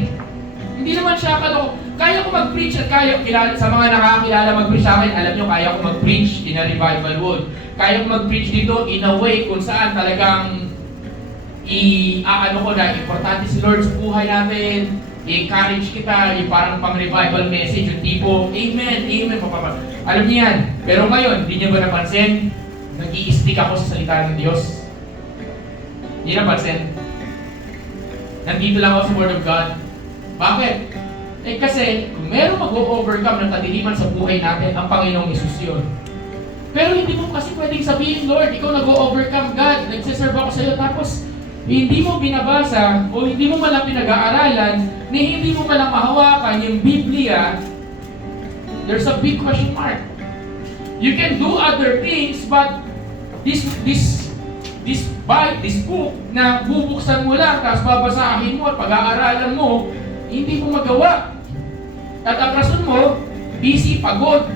Hindi naman siya kaloko. Kaya ko mag-preach at kaya sa mga nakakilala mag-preach sa akin, alam nyo, kaya ko mag-preach in a revival world. Kaya ko mag-preach dito in a way kung saan talagang i-aano ko na importante si Lord sa buhay natin, i-encourage kita, yung parang pang-revival message, yung tipo, amen, amen, papapa. Alam niyo yan. Pero ngayon, hindi niyo ba napansin? Nag-i-stick ako sa salita ng Diyos. Hindi napansin? Nandito lang ako sa Word of God. Bakit? Eh kasi, kung meron mag-overcome ng kadiliman sa buhay natin, ang Panginoong Isus yun. Pero hindi mo kasi pwedeng sabihin, Lord, ikaw nag-overcome, God, nagsiserve ako sa iyo, tapos hindi mo binabasa o hindi mo malang pinag-aaralan, ni hindi mo malang mahawakan yung Biblia, there's a big question mark. You can do other things, but this book na bubuksan mo lang, tapos babasahin mo at pag-aaralan mo, hindi mo magawa. At ang rason mo, busy, pagod,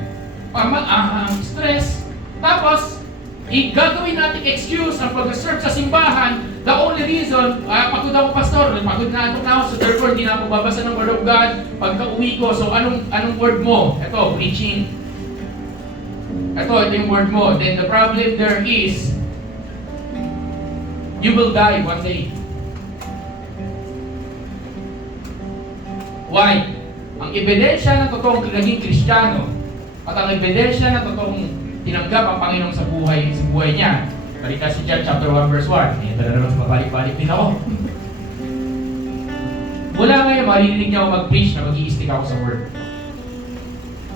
stress, tapos gagawin natin excuse ang pag-serve sa simbahan. The only reason, pagod ako pastor, pagod na ako, so therefore hindi na ako babasa ng Word of God pagka-uwi ko. So anong word mo? Ito, preaching. Ito yung word mo. Then the problem there is, you will die one day. Why? Ang ebidensya ng totoong naging Kristiyano at ang ebidensya ng totoong tinanggap ang Panginoon sa buhay niya. Balikan si John chapter 1 verse 1. Ito na naman mabalik-balik din ako. Mula ngayon, maririnig niya ako mag-preach na mag-i-stick ako sa Word.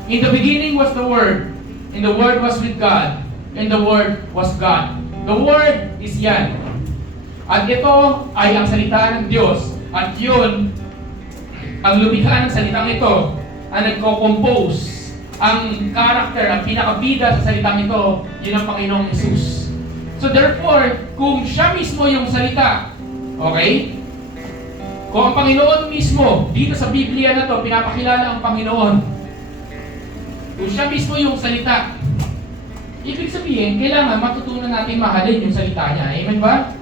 In the beginning was the Word, and the Word was with God, and the Word was God. The Word is yan. At ito ay ang salita ng Diyos. At yun, ang lumikha ng salitang ito, ang nagko-compose, ang character, ang pinakabida sa salitang ito, yun ang Panginoong Jesus. So therefore, kung siya mismo yung salita, okay? Kung ang Panginoon mismo, dito sa Biblia na to, pinapakilala ang Panginoon. Kung siya mismo yung salita, ibig sabihin, kailangan matutunan natin mahalin yung salita niya. Amen ba?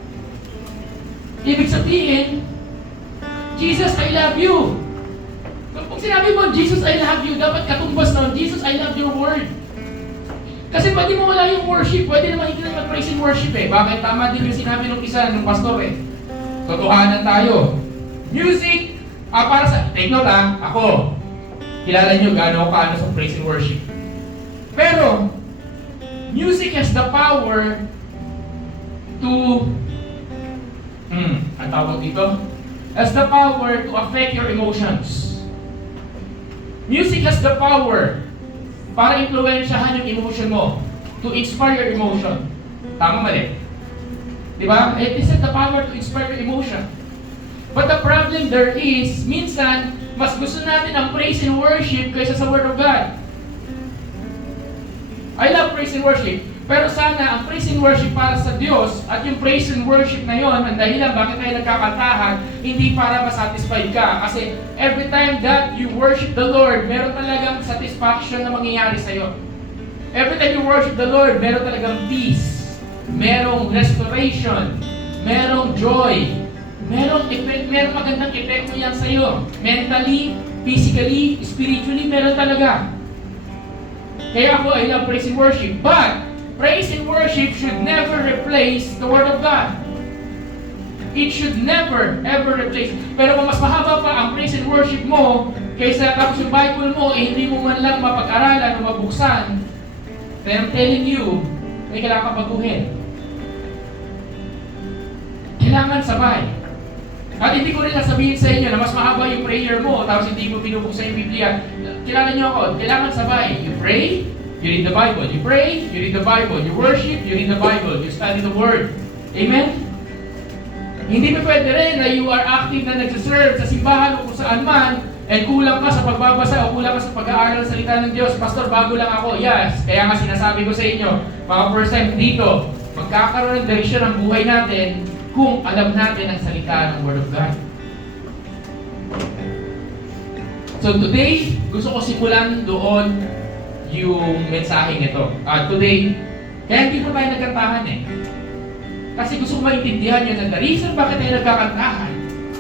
Ibig sabihin, Jesus, I love you. Kung sinabi mo, Jesus, I love you, dapat katumbas nun, Jesus, I love your word. Kasi pwede mo wala yung worship, pwede naman hindi na mag-praise and worship eh. Bakit? Tama din yung sinabi ng isa, ng pastor eh. Totohanan tayo. Music, para sa, take note ako, kilala nyo gaano ako kaano sa praise and worship. Pero, music has the power to, ang tawag dito? Has the power to affect your emotions. Music has the power para impluwensyahan yung emotion mo, to inspire your emotion. Tama mali? Diba? It has the power to inspire your emotion. But the problem there is, minsan, mas gusto natin ang praise and worship kaysa sa Word of God. I love praise and worship. Pero sana ang praise and worship para sa Diyos at yung praise and worship na yon, ang dahilan bakit tayo nagkakantahan, hindi para masatisfied ka. Kasi every time that you worship the Lord, meron talagang satisfaction na mangyayari sa'yo. Every time you worship the Lord, meron talagang peace, merong restoration, merong joy, merong magandang epekto yan sa'yo. Mentally, physically, spiritually, meron talaga. Kaya ako, I love praise and worship. But, praise and worship should never replace the Word of God. It should never, ever replace. Pero kung mas mahaba pa ang praise and worship mo, kaysa tapos yung Bible mo, hindi mo man lang mapag-aralan o mabuksan, then I'm telling you, may kailangan ka baguhin. Kailangan sabay. At hindi ko rin nasabihin sa inyo na mas mahaba yung prayer mo, tapos hindi mo binubuksan yung Biblia. Kilala niyo ako, kailangan sabay. You pray, you read the Bible. You pray, you read the Bible. You worship, you read the Bible. You study the Word. Amen? Hindi pa pwede rin na you are active na nagsiserve sa simbahan o kung saan man, And kulang ka sa pagbabasa o kulang ka sa pag-aaral ng salita ng Diyos. Pastor, bago lang ako. Yes, kaya nga sinasabi ko sa inyo, mga first time dito, magkakaroon ng direksyon ang buhay natin kung alam natin ang salita ng Word of God. So today, gusto ko simulan doon yung mensaheng ito. Today, kaya hindi po tayo nagkantahan eh. Kasi gusto ko maintindihan nyo na the reason bakit tayo nagkakantahan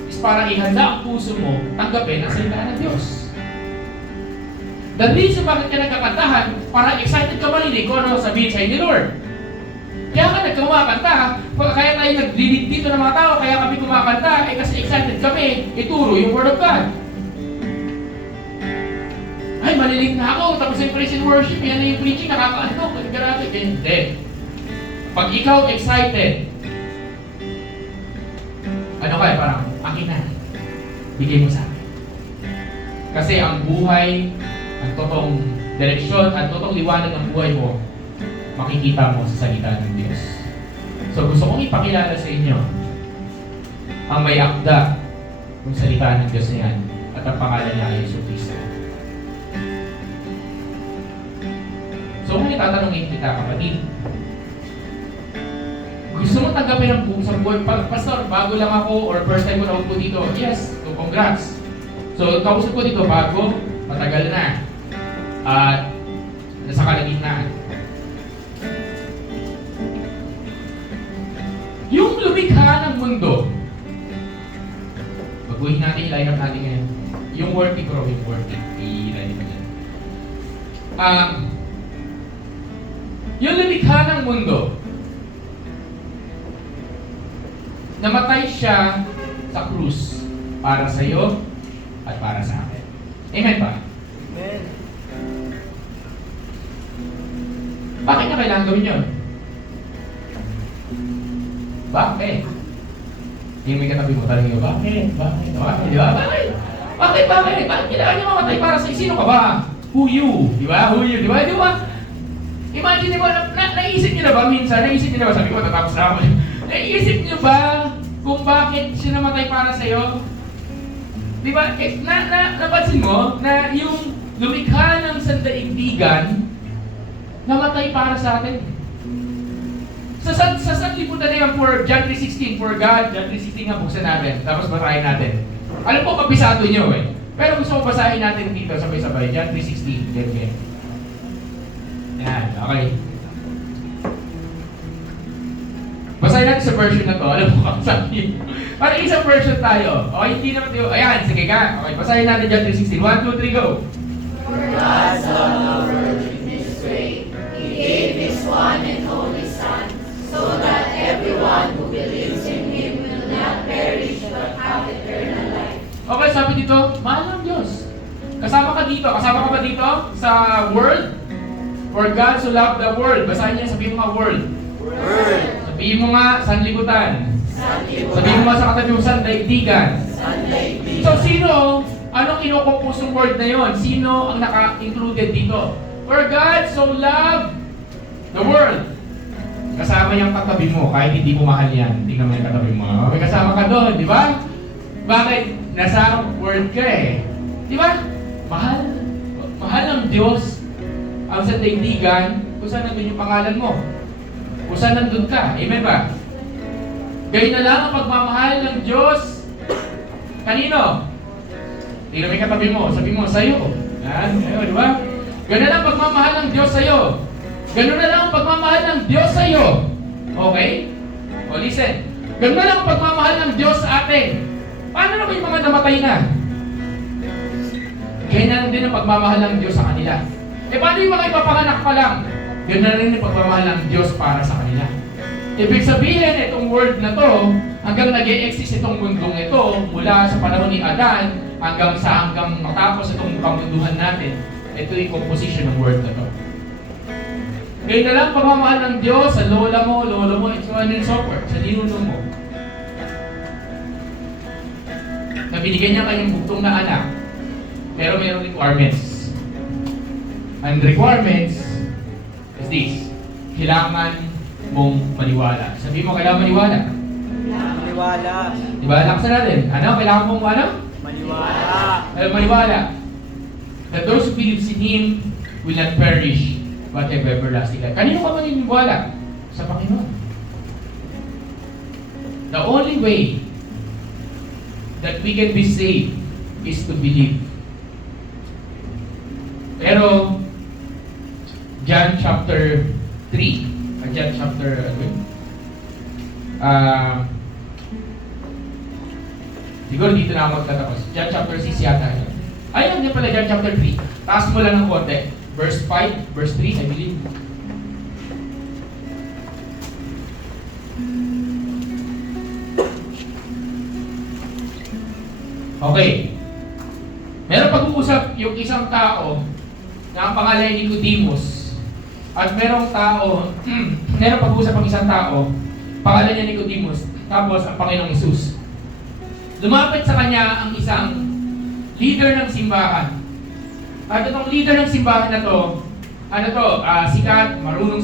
is para ihanda ang puso mo tanggapin ang salita ng Diyos. The reason bakit ka nagkakantahan, para excited ka marinig kung ano sabihin sa'yo ni Lord. Kaya ka nagkumakanta, kaya tayo nag-lead dito ng mga tao, kaya kami kumakanta, kasi excited kami, ituro yung Word of God. Ay, malilig na ako, tapos yung praise and worship, yan na yung preaching, nakakaano, grabe. Hindi. Pag ikaw excited, ano ka, parang, akin na, bigay mo sa akin. Kasi ang buhay, ang totoong direksyon, at totoong liwanag ng buhay mo, makikita mo sa salita ng Diyos. So gusto kong ipakilala sa inyo ang may akda ng salita ng Diyos na yan, at ang pangalan niya ay Yesu Cristo. So kung itatanungin kita, kapatid, gusto mo tanggapin ang buong sa buhay? Pastor, bago lang ako or first time ko na po dito. Yes, so congrats. So kausap ko dito, bago, matagal na. At nasa kalagitnaan. Yung lumikha ng mundo, baguhin natin, i-line up natin ngayon. Yung worthy bro, yung worthy. I-line up natin. Yung lumikha ng mundo, namatay siya sa krus para sa iyo at para sa akin. Amen ba? Amen. Bakit niya kailangan gawin yun? Bakit? Yung may katabi mo talaga, bakit? Di ba? Bakit? Bakit kailangan niya mamatay para sa sino ka ba? Who you? Di ba? Di ba? Imagine mo, naisip niyo na ba minsan? Sabi ko, tatapos na ako. Naisip niyo ba kung bakit siya namatay para sa iyo? Di ba? Napansin mo na yung lumikha ng sandaigdigan, namatay para sa atin. Sa sanlibutan na yan for John 3:16, for God, John 3:16 nga buksan natin, tapos basahin natin. Alam ko, kabisado nyo eh. Pero gusto ko basahin natin dito, sabay-sabay, John 3:16, ganyan. Yan, okay. Basahin natin sa version na to, alam mo kung sabi. Parang isang version tayo. Okay, hindi naman tayo. Ayan, sige ka. Okay, basahin natin John 3:16. 1, 2, 3, go. For God so loved the world in this way, He gave His one and only Son, so that everyone who believes in Him will not perish but have eternal life. Okay, sabi dito, mahal ng Diyos. Kasama ka dito. Kasama ka ba dito? Sa world? For God so loved the world. Basahin niya, sabihin mo nga world. Word. Sabihin mo nga, sanlibutan. Sanlibutan. Sabihin mo nga sa katabi mo, sandaigdigan. Sandaigdigan. So, sino? Anong kinukumpos ng word na yon? Sino ang naka-included dito? For God so loved the world. Kasama yung katabi mo, kahit hindi mo mahal yan. Tingnan mo yung katabi mo. May kasama ka doon, di ba? Bakit? Nasa word ka eh. Di ba? Mahal. Mahal ng Diyos ang sandaigdigan kung saan nandun yung pangalan mo. Kung saan nandun ka. Amen ba? Gayun na lang ang pagmamahal ng Diyos. Kanino? Tingnan mo yung katabi mo. Sabi mo, sa'yo. Yan. Ayun, di ba? Ganun na ang pagmamahal ng Diyos sa'yo. Ganun na lang ang pagmamahal ng Diyos sa'yo. Okay? O listen. Ganun na lang ang pagmamahal ng Diyos sa atin. Paano na ba yung mga namatay na? Ganyan na lang din ang pagmamahal ng Diyos sa kanila. Paano yung mga ipapanganak pa lang? Ganun na rin yung pagmamahal ng Diyos para sa kanila. Ibig sabihin, itong world na to, hanggang nag-e-exist itong mundong ito, mula sa panahon ni Adan, hanggang matapos itong pamunduhan natin, ito yung composition ng world na to. Ngayon na lang pagmamahal ng Diyos sa lolo mo, and so on and so forth, sa ninuno mo. Na binigyan niya kayong bugtong na anak, pero mayroong requirements. And requirements is this: kailangan mong maniwala. Sabihin mo, kailangan maniwala. Maniwala. Diba? Laksan natin. Ano? Kailangan mong ano? Maniwala. Maniwala. That those who believe in Him will not perish, but have everlasting life. Kanino ka maniniwala? Sa Panginoon. The only way that we can be saved is to believe. Pero, John chapter 3, John chapter, siguro dito na ako magtatapos. John chapter 6 yata yun. Ayun, yun pala, John chapter 3. Taas mo lang ng konti. Verse 5, verse 3, I believe. Okay. Meron pag-uusap yung isang tao na ang pangalan ni Nicodemus. At merong tao, meron pag-uusap ang isang tao, pangalan niya Nicodemus, tapos ang Panginoong Hesus. Lumapit sa kanya ang isang leader ng simbahan. At itong leader ng simbahan na to, sikat, marunong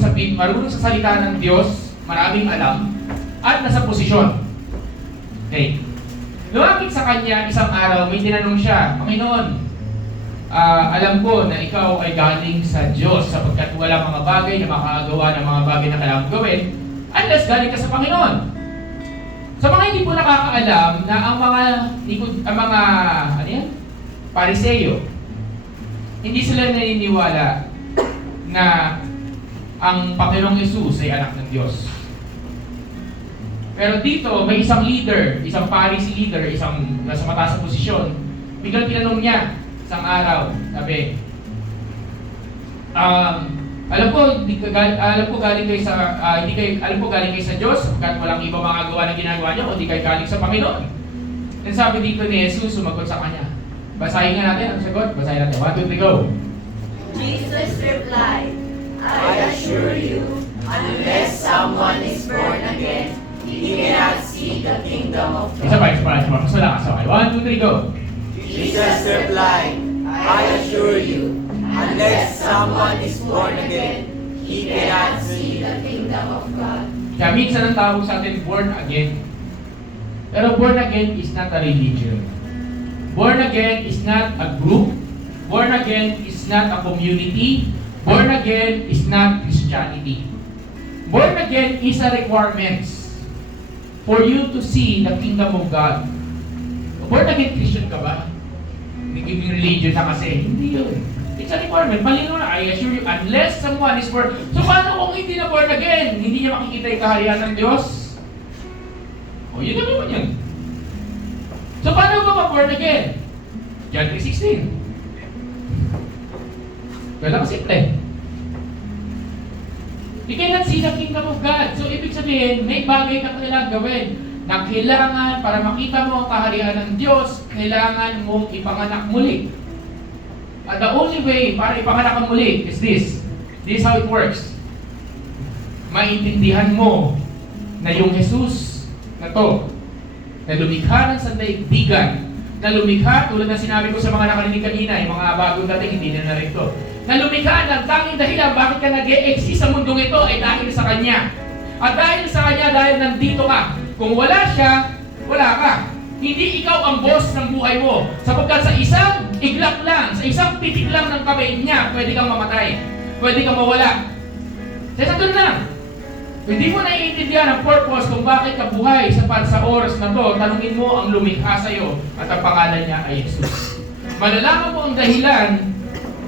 sa salita ng Diyos, maraming alam, at nasa posisyon. Okay. Lumapit sa kanya isang araw, may tinanong siya, Panginoon, alam ko na ikaw ay galing sa Diyos sapagkat wala mga bagay na makakagawa ng mga bagay na kailangan gawin unless galing ka sa Panginoon. Sa mga hindi po nakakaalam na ang mga Pariseo, hindi sila naniniwala na ang Panginoong Hesus ay anak ng Diyos. Pero dito, may isang leader, isang Pharisee leader, isang nasa mataas na posisyon, biglang tinanong niya isang araw, sabi, alam ko galing kayo sa Diyos, sapagkat walang iba magagawa ng ginagawa niyo, kundi kayo galing sa Panginoon. Then sabi dito ni Jesus, sumagot sa kanya. Basahin nga natin ang sagot. Basahin natin. 1, 2, 3, go. Jesus replied, I assure you, unless someone is born again, he cannot see the kingdom of God. Isa pa. Basta lang. 1, 2, 3, go. Jesus replied, I assure you, unless someone is born again, he cannot see the kingdom of God. Kaya minsan ang tawag sa atin, born again. Pero born again is not a religion. Born again is not a group. Born again is not a community. Born again is not Christianity. Born again is a requirement for you to see the kingdom of God. Born again Christian ka ba? Nagiging religion na kasi. Hindi yun. It's a requirement. Malino na. I assure you, unless someone is born. So paano kung hindi na born again? Hindi niya makikita yung kaharian ng Diyos? O yun na naman yun. So paano ba ma-born again? John 3:16. Kaya simple. You cannot see the kingdom of God. So ibig sabihin, may bagay ka kailangan gawin na kailangan para makita mo ang kaharian ng Diyos, kailangan mong ipanganak muli. And the only way para ipanganak ka muli is this. This is how it works. Maintindihan mo na yung Jesus na to, na lumikha ng sandaigdigan, na lumikha, tulad na sinabi ko sa mga nakarinig kanina, yung mga bagong dating, hindi na narito, na lumikha ng tanging dahilan bakit ka nag-e-exist sa mundong ito ay dahil sa Kanya. At dahil sa Kanya, dahil nandito ka. Kung wala siya, wala ka. Hindi ikaw ang boss ng buhay mo. Sapagkat sa isang iglap lang, sa isang pitik lang ng kamay niya, pwede kang mamatay. Pwede kang mawala. Kaya doon lang. Hindi mo naiintindihan ang purpose kung bakit ka buhay sa oras na to, tanungin mo ang lumikha sa'yo at ang pangalan niya ay Jesus. Malalaman mo ang dahilan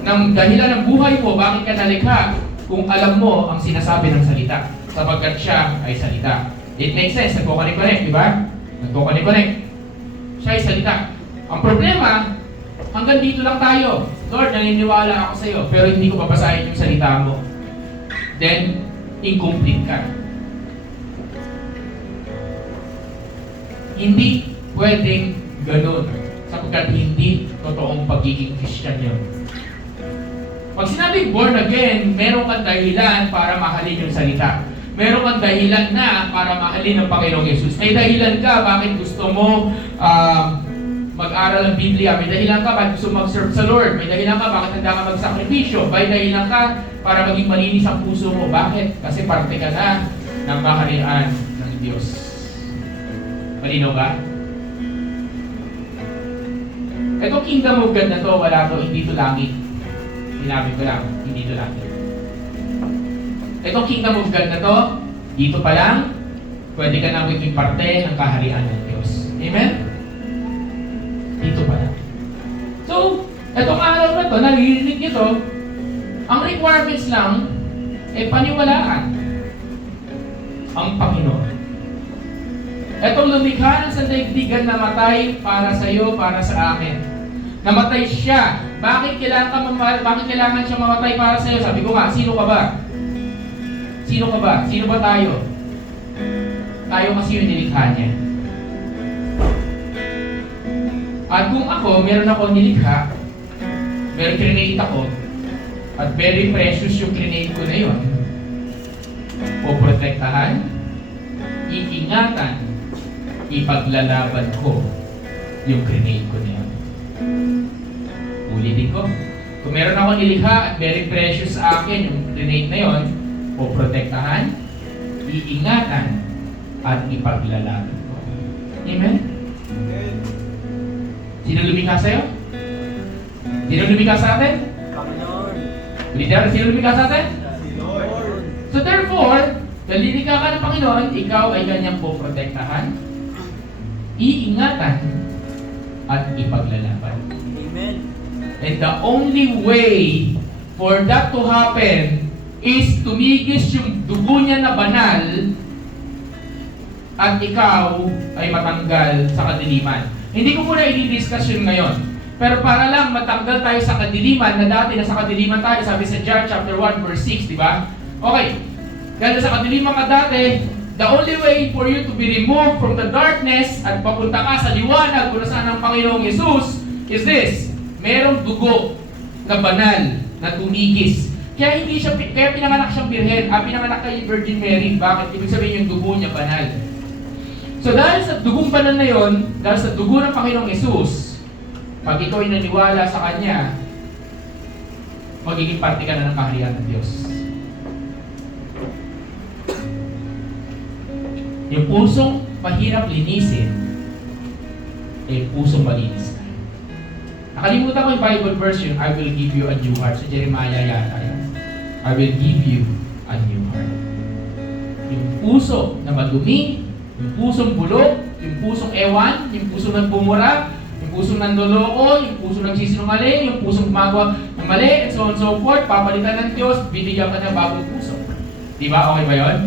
ng buhay mo, bakit ka nalikha, kung alam mo ang sinasabi ng salita. Sapagkat siya ay salita. It makes sense. Nagko-connect, di ba? Nagko-connect. Siya ay salita. Ang problema, hanggang dito lang tayo. Lord, naniniwala ako sa'yo, pero hindi ko babasahin yung salita mo. Then, incomplete ka. Hindi pwedeng ganun. Sapagkat hindi totoong pagiging Christian yun. Pag sinabing born again, meron kang dahilan para mahalin yung salita. Meron kang dahilan na para mahalin ang Panginoong Yesus. May dahilan ka bakit gusto mo mag-aral ng Biblia. May dahilan ka bakit gusto mag-serve sa Lord. May dahilan ka bakit handa ka magsakripisyo. May dahilan ka para maging malinis ang puso mo. Bakit? Kasi parte ka na ng kaharian ng Diyos. Malinaw ba? Itong kingdom of God na to, wala to, hindi to langit. Sinabi ko lang, hindi to langit. Itong kingdom of God na to, dito pa lang, pwede ka na maging parte ng kaharian ng Diyos. Amen? Dito pa lang. So, itong araw na to, naririnig nyo to, ang requirements lang, paniwalaan ang Panginoon. Itong lumikha ng sandaigdigan namatay para sa iyo, para sa akin. Namatay siya. Bakit kailangan siya mamatay para sa iyo? Sabi ko nga, sino ka ba? Sino ka ba? Sino ba tayo? Tayo kasi yung nilikha niya. At kung ako, meron ako nilikha, meron create ako, at very precious yung create ko na yun, poprotektahan, iingatan, ipaglalaban ko yung create ko na yun. Ulitin ko. Kung meron ako nilikha at very precious sa akin yung create na yun, poprotektahan, iingatan, at ipaglalaban ko. Amen? Sino lumikha sa'yo? Sino lumikha sa atin? Panginoon. Literal, sino lumikha sa atin? Si Lord. So therefore, nalilikha ka ng Panginoon, ikaw ay kanyang poprotektahan, iingatan, at ipaglalaban. Amen. And the only way for that to happen is tumigis yung dugo niya na banal at ikaw ay matanggal sa kadiliman. Hindi ko muna i-discuss yun ngayon. Pero para lang matanggal tayo sa kadiliman na dati nasa kadiliman tayo, sabi sa John chapter 1 verse 6, di ba? Okay. Dahil sa kadiliman ka dati, the only way for you to be removed from the darkness at papunta ka sa liwanag kung nasaan ang Panginoong Jesus is this. Merong dugo na banal na tumigis. Kaya pinanganak siyang birhen, pinanganak kay Virgin Mary. Bakit? Ibig sabihin yung dugo niya banal. So dahil sa dugong banal na yon, dahil sa dugo ng Panginoong Jesus, pag ikaw ay naniwala sa Kanya, magiging parte ka na ng kaharian ng Diyos. Yung pusong mahirap linisin, pusong malinis na. Nakalimutan ko yung Bible verse yun, I will give you a new heart. Sa Jeremiah yata yan. I will give you a new heart. Yung puso na madumi, yung pusong bulok, yung pusong ewan, yung pusong nagpumura, yung pusong nandoloko, yung pusong nagsisinungaling, yung pusong gumagawa ng mali, and so on and so forth, papalitan ng Diyos, binigyan ka ng bagong puso. Di ba? Okay ba yun?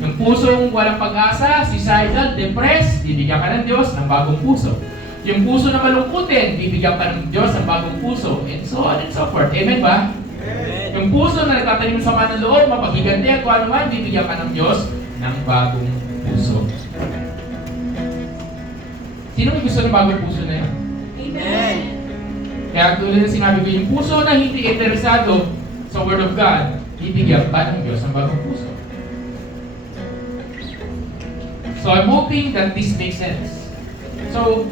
Yung pusong walang pag-asa, suicidal, depressed, bibigyan ka ng Diyos ng bagong puso. Yung puso na malungkutin, bibigyan ka ng Diyos ng bagong puso, and so on and so forth. Amen ba? Amen. Yung puso na nagtatanim sa sama ng loob, mapagiganti at kung ano man, bibigyan ka ng Diyos ng bagong puso. Sino may gusto ng bagong puso na yun? Amen. Kaya tulad na sinabi ko, yung puso na hindi interesado sa Word of God, bibigyan ka ng Diyos ng bagong puso. So I'm hoping that this makes sense. So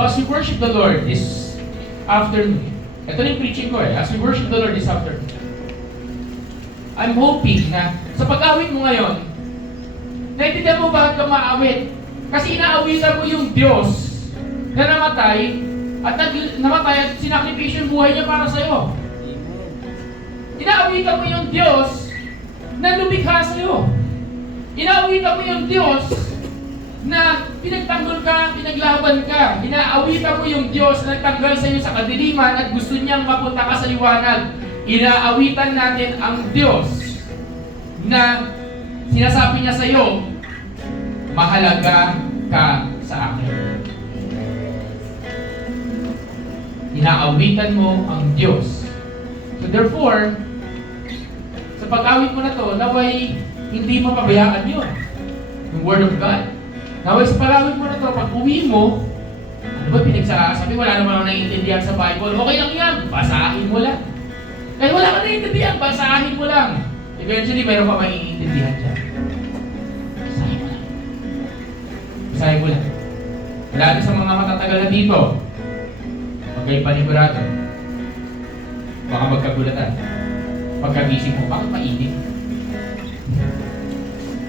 as we worship the Lord this afternoon, ito na yung preaching ko as we worship the Lord this afternoon, I'm hoping na sa pag-awit mo ngayon, naiintindihan mo bakit ka maawit? Kasi inaawitan mo yung Diyos na namatay at sinakripisyo yung buhay niya para sa'yo. Inaawitan mo yung Diyos na lumikha sa'yo. Inaawitan mo yung Diyos na pinagtanggol ka, pinaglaban ka. Inaawitan mo yung Diyos na nagtanggal sa iyo sa kadiliman at gusto niyang mapunta ka sa liwanag. Inaawitan natin ang Diyos na sinasabi niya sa iyo, mahalaga ka sa akin. Inaawitan mo ang Diyos. So therefore, sa pag-awit mo na to, naway hindi mo pabayaan yun. Yung Word of God. Naway sa pag-awit mo na to, pag uwi mo, ano ba pinagsasabi? Wala naman ako naiintindihan sa Bible. Okay lang yan, basahin mo lang. Kahit wala ka naiintindihan, basahin mo lang. Eventually, mayroon ka maiintindihan dyan. Basahin mo lang. Basahin mo lang. Lalo sa mga matatagal na dito, pag kayo panigurado, baka magkagulatan. Pagkagising mo, bakit mainit?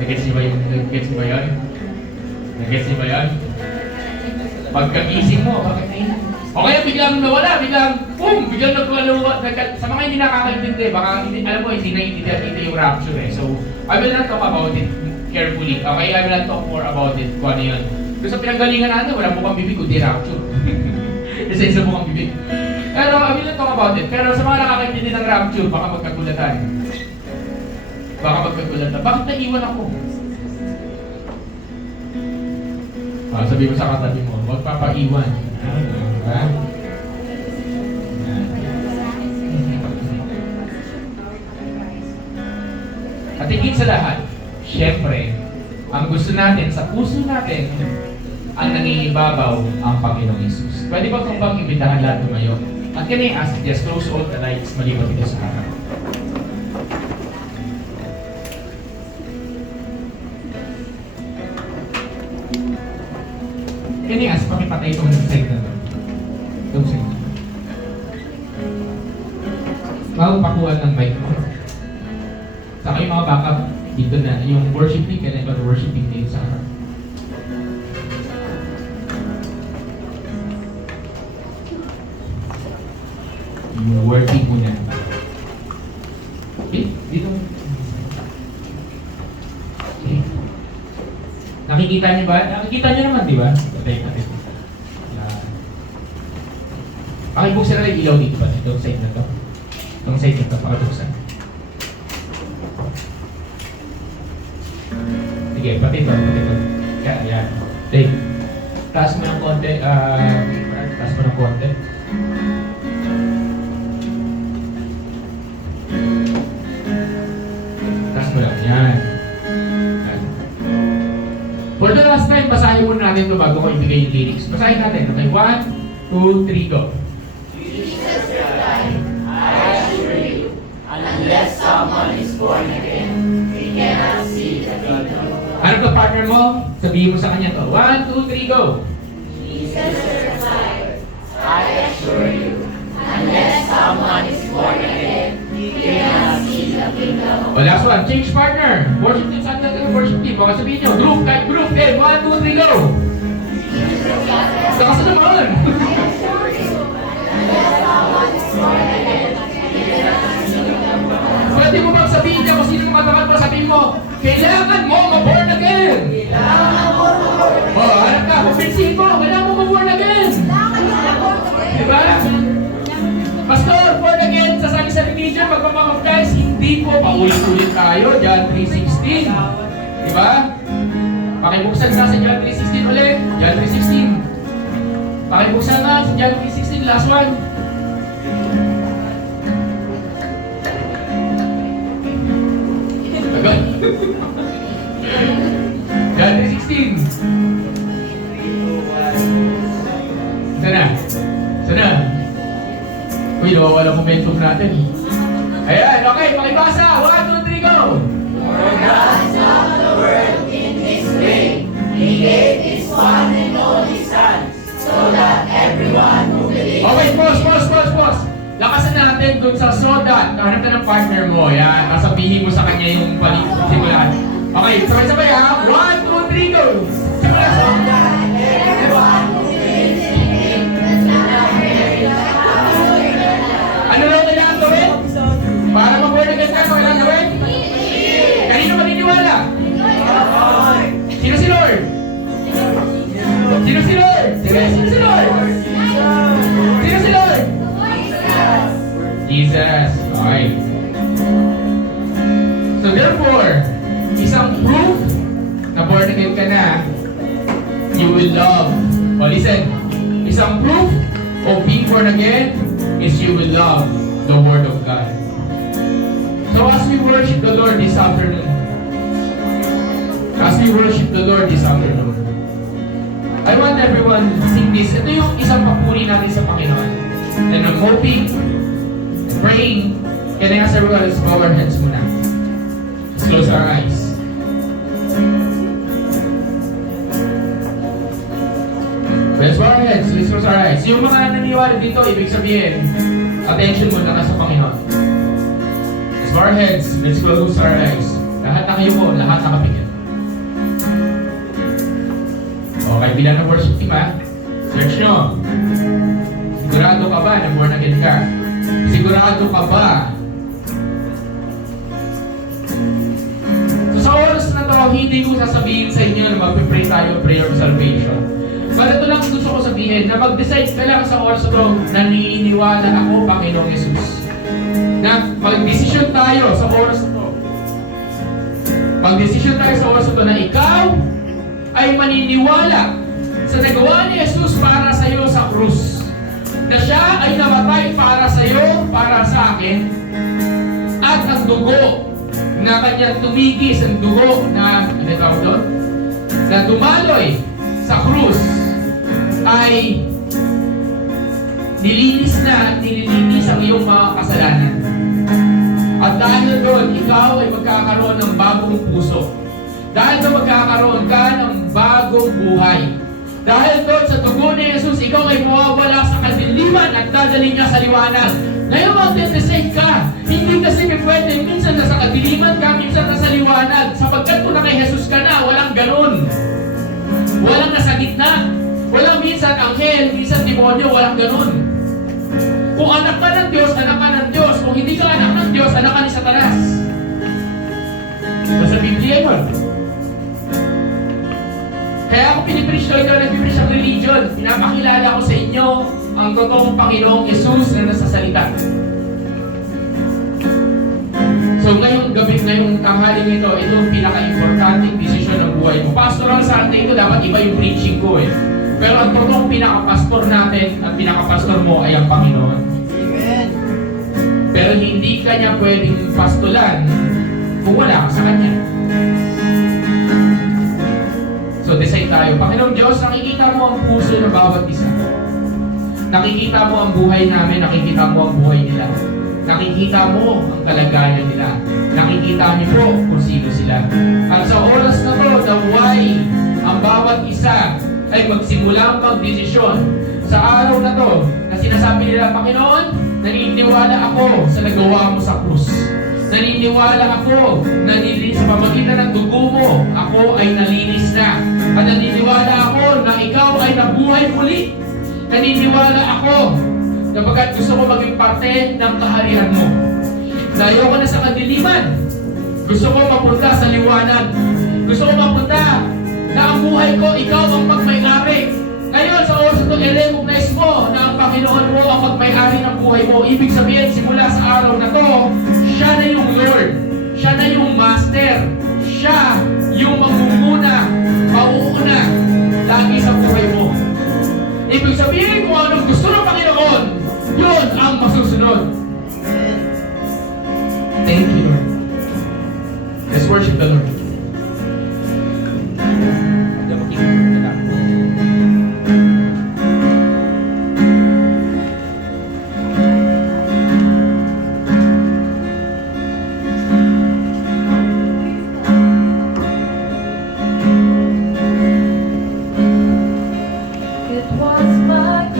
Nag-gets niyo ba yun? Nag-gets niyo ba yun? Nag-gets niyo ba yun? Pagkagising mo, bakit na yun? O kaya biglang nawala, biglang nagkaluwa. Sa mga hindi nakakaintindi, baka alam mo, hindi naiintindihan dito yung rapture eh. So, I will not talk about it carefully. Okay, I will not talk more about it kung ano yun. Kasi sa pinanggalingan natin, wala bukang bibig, kundi rapture. Isa bukang bibig. Pero I will not talk about it. Pero sa mga nakakaintindi ng rapture, baka magkagulatan. Bakit naiwan ako? Sabi mo sa katabi mo, huwag papaiwan. Diba? At higit sa lahat, syempre, ang gusto natin, sa puso natin, ang nangingibabaw ang Panginoong Yesus. Pwede ba kung bang imbitahan lahat tumayo? At can I ask, just close all the lights, maliban dito sa harap. Can I ask, pakipatay itong side na to. Itong side na to. Pakuhan ng mic mo. Saka yung mga backup dito na, yung worship team, kaya ito worship team dito sa harap. Yung working muna. Okay, dito. Okay. Nakikita niyo ba? Nakikita niyo naman, di ba? Patay. Pakibuksan na lang ilaw dito ba? Itong side na to. Itong side na to, pakibuksan. Sige, pati ito. Yan. Take. Taas mo ng konti. Taas mo ng konti. Taas mo lang. Yan. For the last time, basahin muna natin ito bago ko ibigay yung lyrics. Basahin natin. Okay, 1, 2, 3, go. Jesus replied, I assure you, unless someone is born again, he cannot see the kingdom of God. Ano ka partner mo? Sabihin mo sa kanya to. 1, 2, 3, go. Jesus replied, I assure you, unless someone is born again, he cannot see the kingdom of God. O last one, change partner. Worship team, saan natin yung worship team? Baka sabihin nyo, group, kahit group. Okay, 1, 2, 3, go. Saka sa naman. Pwede mo bang sabihin niya kung sino yung katapat mo? Sabihin mo, kailangan mo ma-born again. O, harap ka, kumpinsihin mo, kailangan mo ma-born again. Diba? Pastor, born again sa San Religion, magpapamagkais, hindi po, paulit-ulit tayo, John 3:16. Diba? Pakibuksan na sa John 3:16 ulit, John 3:16. Pakibuksan na sa John 3:16, last one. Agad. John 3:16. Sana. Uy, nawawala momentum natin. Ayan, okay, pakibasa. 1, 2, 3, go! For God loved the world in this way, he gave his one and only Son, so that everyone who believes Okay, pause. Lakasan natin dun sa so that. Hanap ka ng partner mo. Yan, sasabihin mo sa kanya yung simulan. Okay, sabay-sabay ha. 1, 2, 3, go! Simulan. so that everyone who believes in him does not perish but have eternal life. Ano lang kailangan gawin? Para mag-born again ka, kailangan gawin? Kanino maniniwala? Sino si Lord? Sino si Lord? Sige, sino si Lord? Sino si Lord? Jesus. Okay. So therefore, isang proof na born again ka na, you will love. O listen, isang proof of being born again is you will love the Word of God. So as we worship the Lord this afternoon, I want everyone to sing this. Ito yung isang papuri natin sa Panginoon. And I'm hoping, praying, can I ask everyone, let's bow our heads muna. Let's close our eyes. Let's bow our heads, let's close our eyes. Yung mga naniniwala dito, ibig sabihin, attention mo na sa Panginoon. Let's bow our heads, let's close our eyes. Lahat na kayo po, lahat nakapikit. Okay, bilang ng worship team ha. Search nyo. Sigurado ka ba na born again ka? Sigurado ka ba? So sa oras na to, hindi ko sasabihin sa inyo na magpipray tayo prayer of salvation. Pero ito lang gusto ko sabihin na mag-decide ka lang sa oras na to, naniniwala ako, Panginoong Jesus. Na mag-desisyon tayo sa oras na to. Mag-desisyon tayo sa oras na to na ikaw ay maniniwala sa nagawa ni Jesus para sa iyo sa krus. Na siya ay namatay para sa iyo, para sa akin. At ang dugo na kanya tumigis, ang dugo na, ano tawag doon? Na dumaloy sa krus ay nilinis na at nililinis ang iyong mga kasalanan. At dahil doon, ikaw ay magkakaroon ng bagong puso. Dahil doon magkakaroon ka ng bagong buhay. Dahil doon sa dugo ni Jesus, ikaw ay mawawala sa kadiliman at dadalhin niya sa liwanag. Ngayon mag-decide ka. Hindi kasi pwede, minsan nasa kadiliman ka, minsan nasa liwanag. Sapagkat kung na kay Jesus ka na, walang ganun. Walang nasa gitna. Walang minsan anghel, minsan demonyo, walang ganun. Kung anak ka ng Diyos, anak ka ng Diyos. Kung hindi ka anak ng Diyos, anak ka ni Satanas. So sa Biblia yun. Kaya ako pinipreach ko, ikaw nagpipreach ang religion. Pinapakilala ko sa inyo ang totoong Panginoong Jesus na nasa salita. So ngayong gabi, ngayong tanghaling ito, ito ang pinaka-importanting desisyon ng buhay mo. Pastoral Sunday ito, dapat iba yung preaching ko eh. Pero ang totoong pinaka-pastor natin at pinaka-pastor mo ay ang Panginoon. Amen. Pero hindi ka niya pwedeng pastolan kung wala ka sa Kanya. So decide tayo. Panginoong Diyos, nakikita mo ang puso ng bawat isa. Nakikita mo ang buhay namin, nakikita mo ang buhay nila. Nakikita mo ang kalagayan nila. Nakikita niyo po kung sino sila. At sa oras na to, naway ang bawat isa ay magsimulang magdesisyon sa araw na to na sinasabi nila, Panginoon, naniniwala ako sa nagawa mo sa krus. Naniniwala ako na sa pamagitan ng dugo mo, ako ay nalinis na. At naniniwala ako na ikaw ay nabuhay muli. Naniniwala ako kapag gusto ko maging parte ng kaharian mo. Na ayoko na sa kadiliman. Gusto ko mapunta sa liwanag. Gusto ko mapunta na ang buhay ko, ikaw ang pagmay-ari. Ngayon, sa oras ito, i-recognize mo na ang Panginoon mo ang pagmay-ari ng buhay mo. Ibig sabihin, simula sa araw na to, siya na yung Lord. Siya na yung Master. Siya yung mangunguna, mauuna, lagi sa buhay mo. Ibig sabihin, kung anong gusto ng Panginoon, yun ang masusunod. Thank you, Lord. Let's worship the Lord. It was my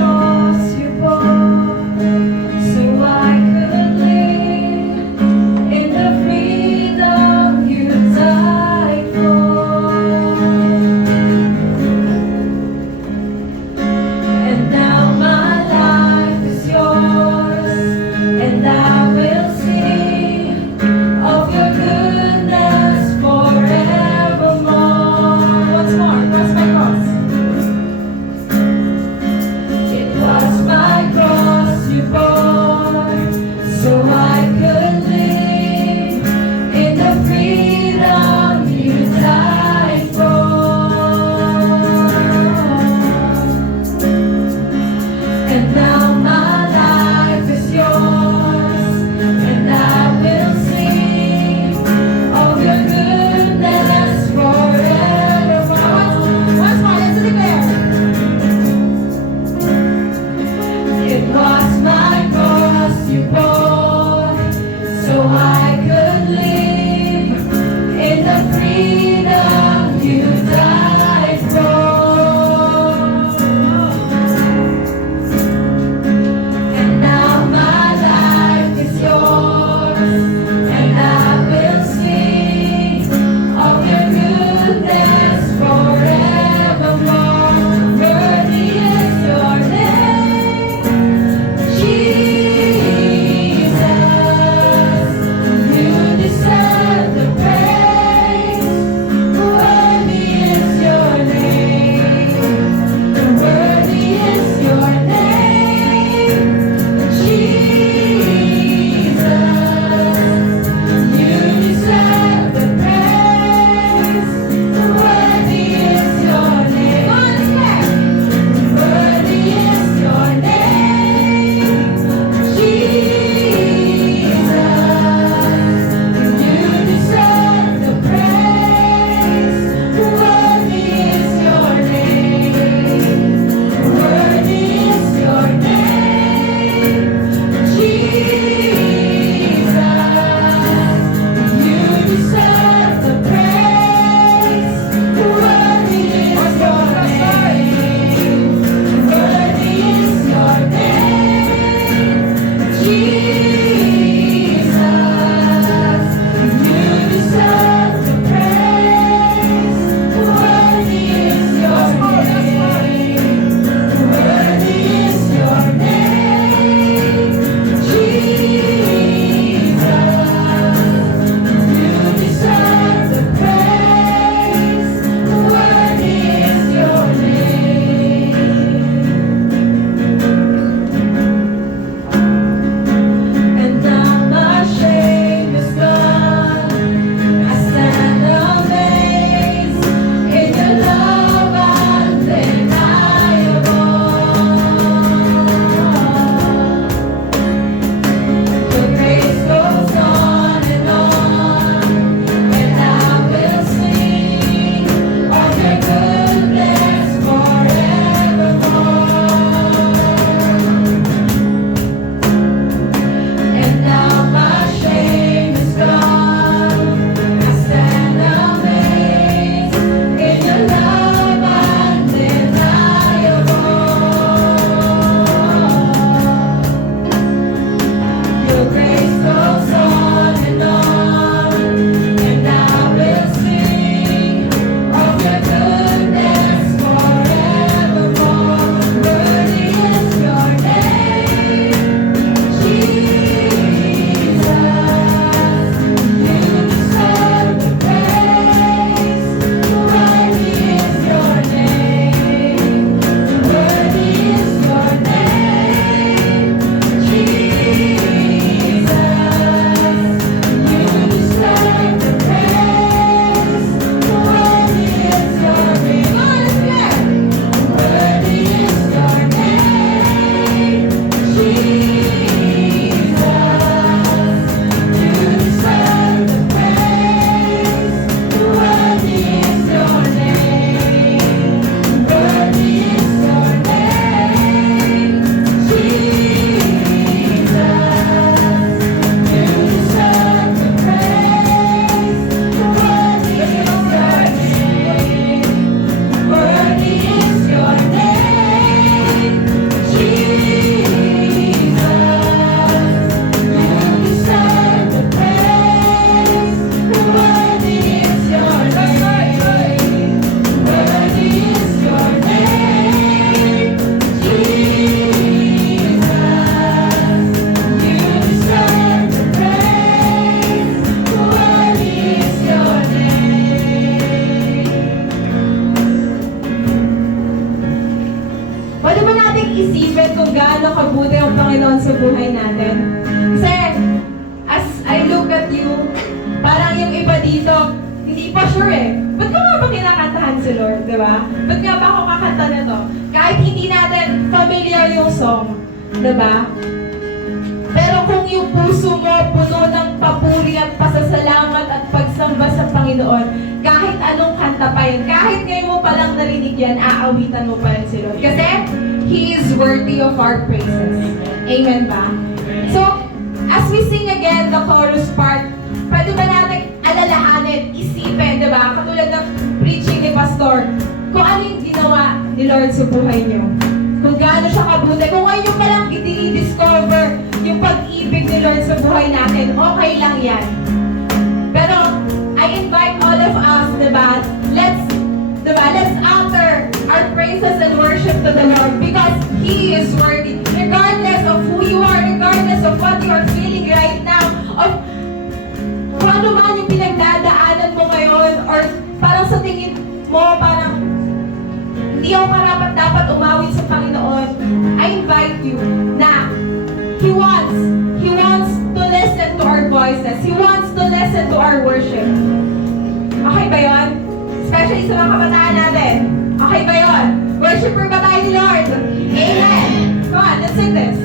Panginoon sa buhay natin. Kasi, as I look at you, parang yung iba dito, hindi pa sure eh. Ba't ko nga ba kinakantahan si Lord, di ba? Ba't nga ba ako kakanta na to? Kahit hindi natin familiar yung song, di ba? Pero kung yung puso mo puno ng papuri at pasasalamat at pagsamba sa Panginoon, kahit anong kanta pa yun, kahit ngayon mo palang narinig yan, aawitan mo pa rin si Lord. Kasi, He is worthy of our praises. Amen ba? So, as we sing again the chorus part, pwede ba natin alalahanin, isipin, di ba? Katulad ng preaching ni Pastor, kung ano yung ginawa ni Lord sa buhay niyo. Kung gaano siya kabuti. Kung ngayon yung palang i-discover yung pag-ibig ni Lord sa buhay natin, okay lang yan. Pero, I invite all of us, diba? Let's utter our praises and worship to the Lord because He is worthy. Regardless of who you are, regardless of what you are feeling right now, of kung ano man yung pinagdadaanan mo ngayon, or parang sa tingin mo, parang hindi ako karapat dapat umawit sa Panginoon, I invite you na He wants to listen to our voices. He wants to listen to our worship. Okay ba yun? Especially sa mga kabataan natin. Okay ba yun? Worshipper ba tayo ni Lord? Amen! Come on, let's sing this.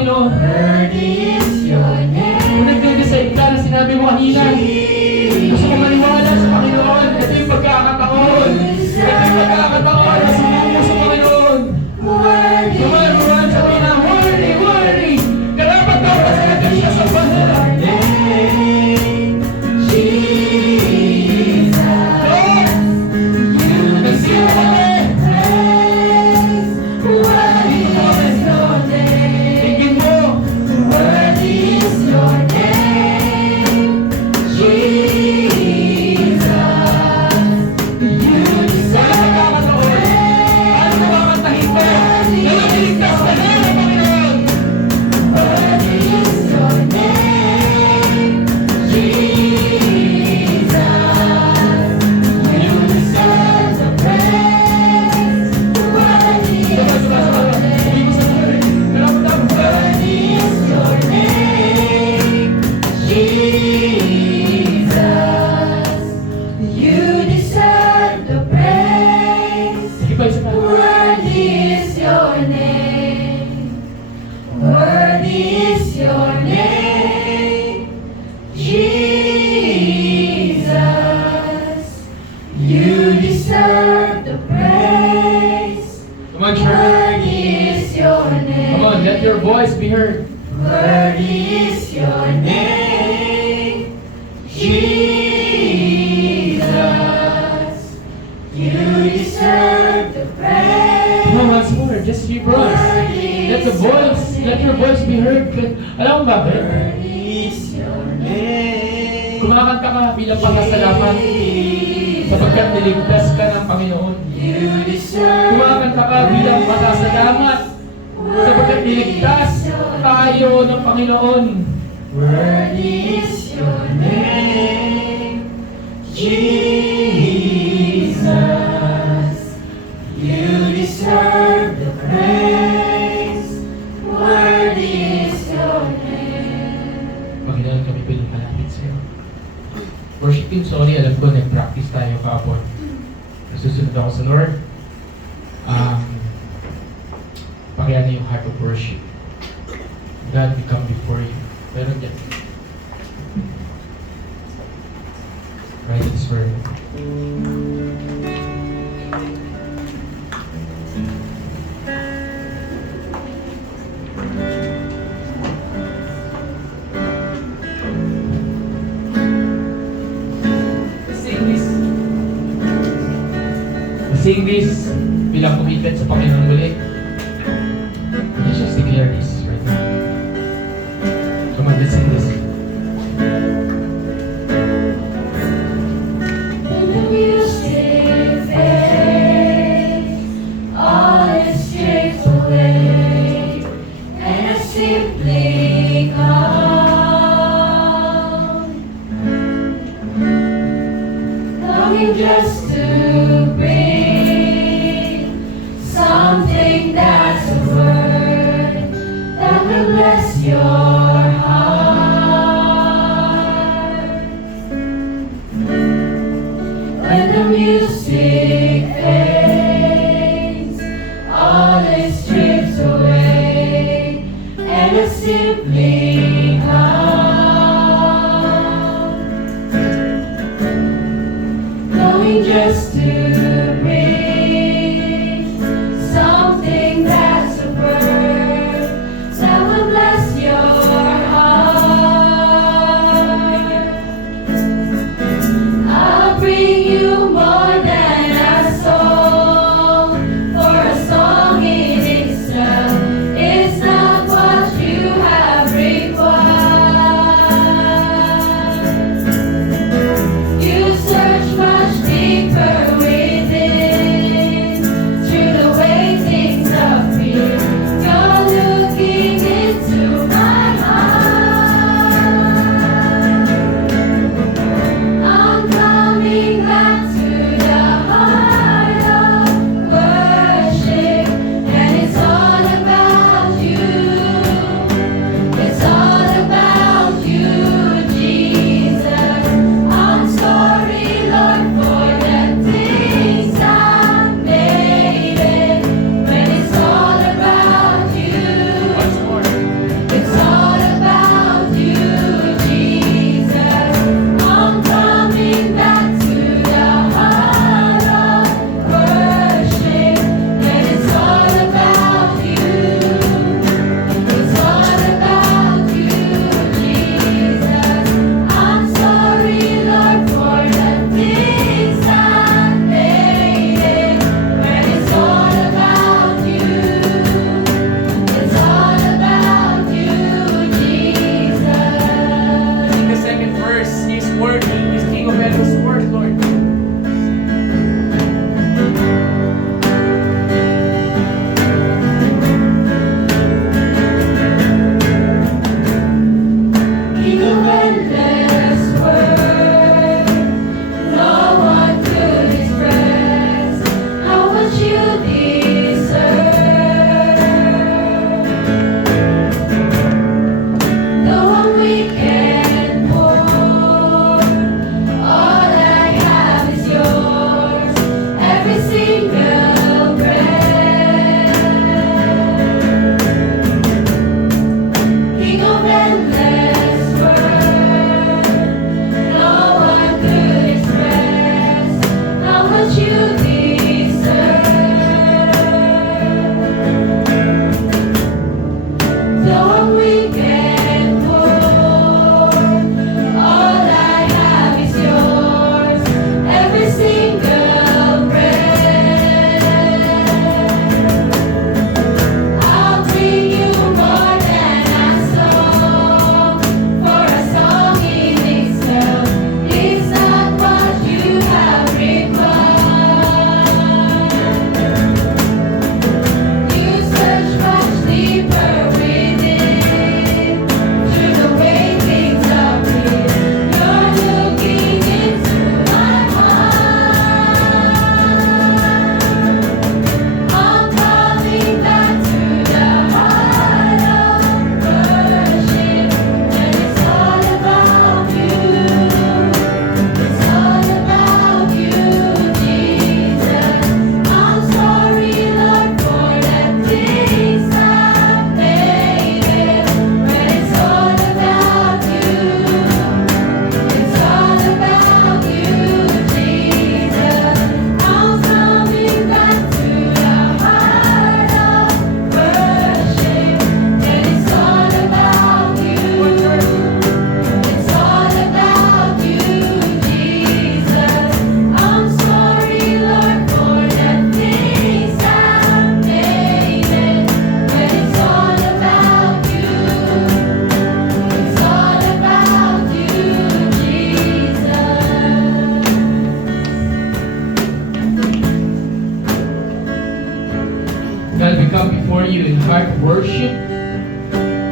Panginoon. Worthy is your name. Kung nagde-decide ka na sinabi mo kanina, gusto ko maniwala sa Panginoon. Ito yung pagkakataon. Ito yung pagkakataon na sumuko sa Panginoon. Worthy Come on, everyone, sabihin na, worthy, worthy. Karapat dapat sa natin siya sa banal. Jesus. Nagsino kami. Worthy is your name. Tingin mo. Worthy is your name. Jesus. You Sa deserve pagkakataon, paano makakantahin ka? Nalililigtas ka na ng Panginoon. Worthy is your name, Jesus. You deserve the praise. Worthy is your name. Karapat dapat. Worthy is your name, Jesus. You deserve the praise. Sige pa, isa pa. Worthy is your name. Worthy is your name, Jesus. You deserve the praise. Come on, church. Worthy is your name. Come on, let your voice be heard. Worthy is your name, Jesus. You deserve the praise. Come on, once more. Just your voice. Let the voice, let your voice be heard. Alam mo bakit? Worthy is your name. Kumakanta ka bilang pasasalamat sapagkat niligtas ka ng Panginoon. You deserve Kumakanta ka bilang pasasalamat sapagkat niligtas tayo ng Panginoon. Worthy is your name, Jesus. You deserve the praise. Worthy is your name. Panginoon, kami pinapalapit sa iyo. Worship team, sorry, alam ko nag-practice tayo kahapon. Nasusunod ako sa Lord. Pakiano yung heart of worship. God, we come before you. Meron dyan. Right, this word. Sing this bilang commitment sa Panginoon muli. Let's just declare this right now. Come on, let's sing this. When the music fades, all is stripped away, and I simply come, longing just to bring something that's a word that will bless your heart. When the music fades, all is stripped away, and I simply come, knowing just to bring something that's a word that will bless your heart. I'll bring you more than a song, for a song in itself is not what you have required.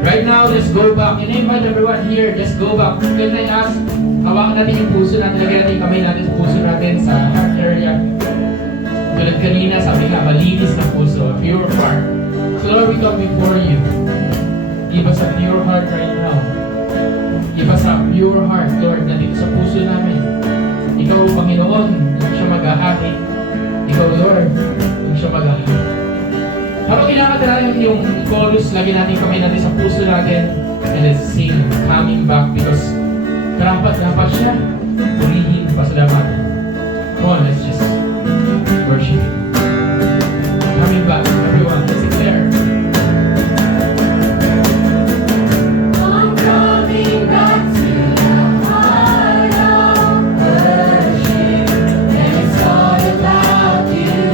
Right now, let's go back. And I invite everyone here, let's go back. Can I ask, hawakan natin yung puso natin, lagyan natin yung kamay natin sa puso natin sa heart area. Tulad kanina, sabi nga, malinis na puso, pure heart. So Lord, we come before you. Give us a pure heart right now. Give us a pure heart, Lord, na dito sa puso namin. Ikaw, Panginoon, huwag siya mag-ahari. Ikaw, Lord, huwag siya mag-ahari. Habang kinakanta natin yung chorus, lagi natin kamay natin sa puso natin. And let's sing, coming back, because dapat siya. Purihin, pasalamatan. Come on, let's just worship. Coming back, everyone, let's declare. I'm coming back to the heart of worship, and it's all about you.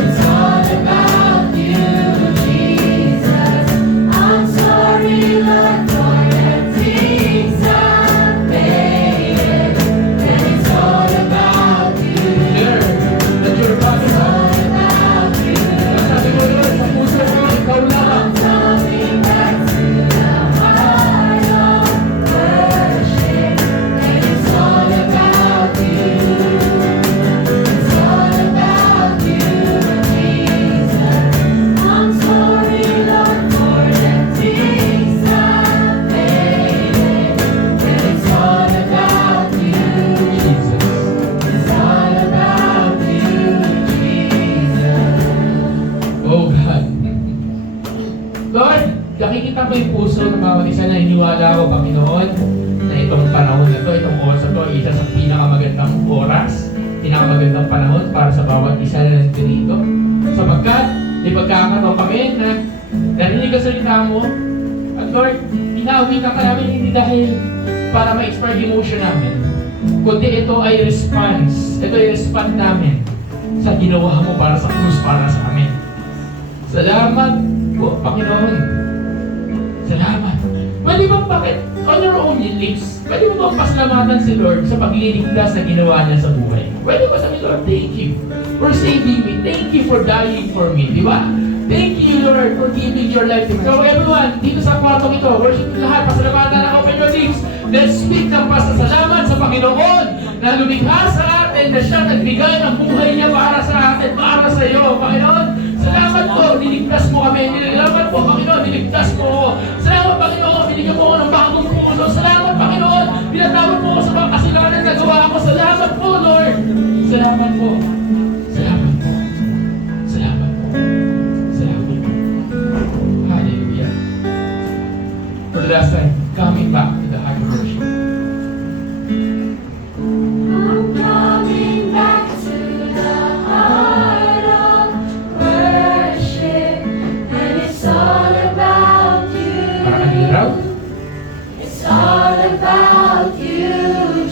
It's all about you, Jesus. I'm sorry, Lord, for the things I've made, and it's all about you. Declare that you're coming It's back. all about you. Sabi mo, Lord, sa puso ko, ikaw lang. Coming back to the heart of worship, and it's all about you. It's all about you, Jesus. I'm sorry, Lord, for the things I've made, and it's all about you. Jesus. It's all about you, Jesus. Oh God. Lord, nakikita ko yung puso ng bawat isa na iniwala ko, Panginoon, na itong panahon na to, itong oras na to, isa sa pinakamagandang oras, pinakamagandang panahon para sa bawat isa na nandito rito. Sapagkat, may pagkakataon kami na narinig ang salita mo, at Lord, pinaawitan ka namin hindi dahil para ma-express yung emotion namin, kundi ito ay response, ito ay respond namin sa ginawa mo para sa krus, para sa amin. Salamat po, Panginoon. Salamat. Pwede ba bakit, on your own lips, pwede mo bang pasalamatan si Lord sa pagliligtas na ginawa niya sa buhay? Pwede ba sabihin, Lord, thank you for saving me. Thank you for dying for me. Di ba? Thank you, Lord, for giving your life to me. So everyone, dito sa kwartong ito, worship lahat, pasalamatan na open your lips. Let's speak ng pasasalamat sa Panginoon na lumikha sa atin, na siya nagbigay ng buhay niya para sa atin, para sa iyo, Panginoon. Salamat po, niligtas mo kami. Salamat po, Panginoon, niligtas mo ako. Salamat, Panginoon, binigyan mo ako ng bagong puso. Salamat, Panginoon, pinatawad mo ako sa mga kasalanan na gawa ko. Salamat po, Lord. Salamat po. Salamat po. Salamat po. Salamat po. Hallelujah. For the last time, coming back to the heart of worship. I'm coming back to the heart of worship, and it's all about Para kaniraw, you. It's all about you,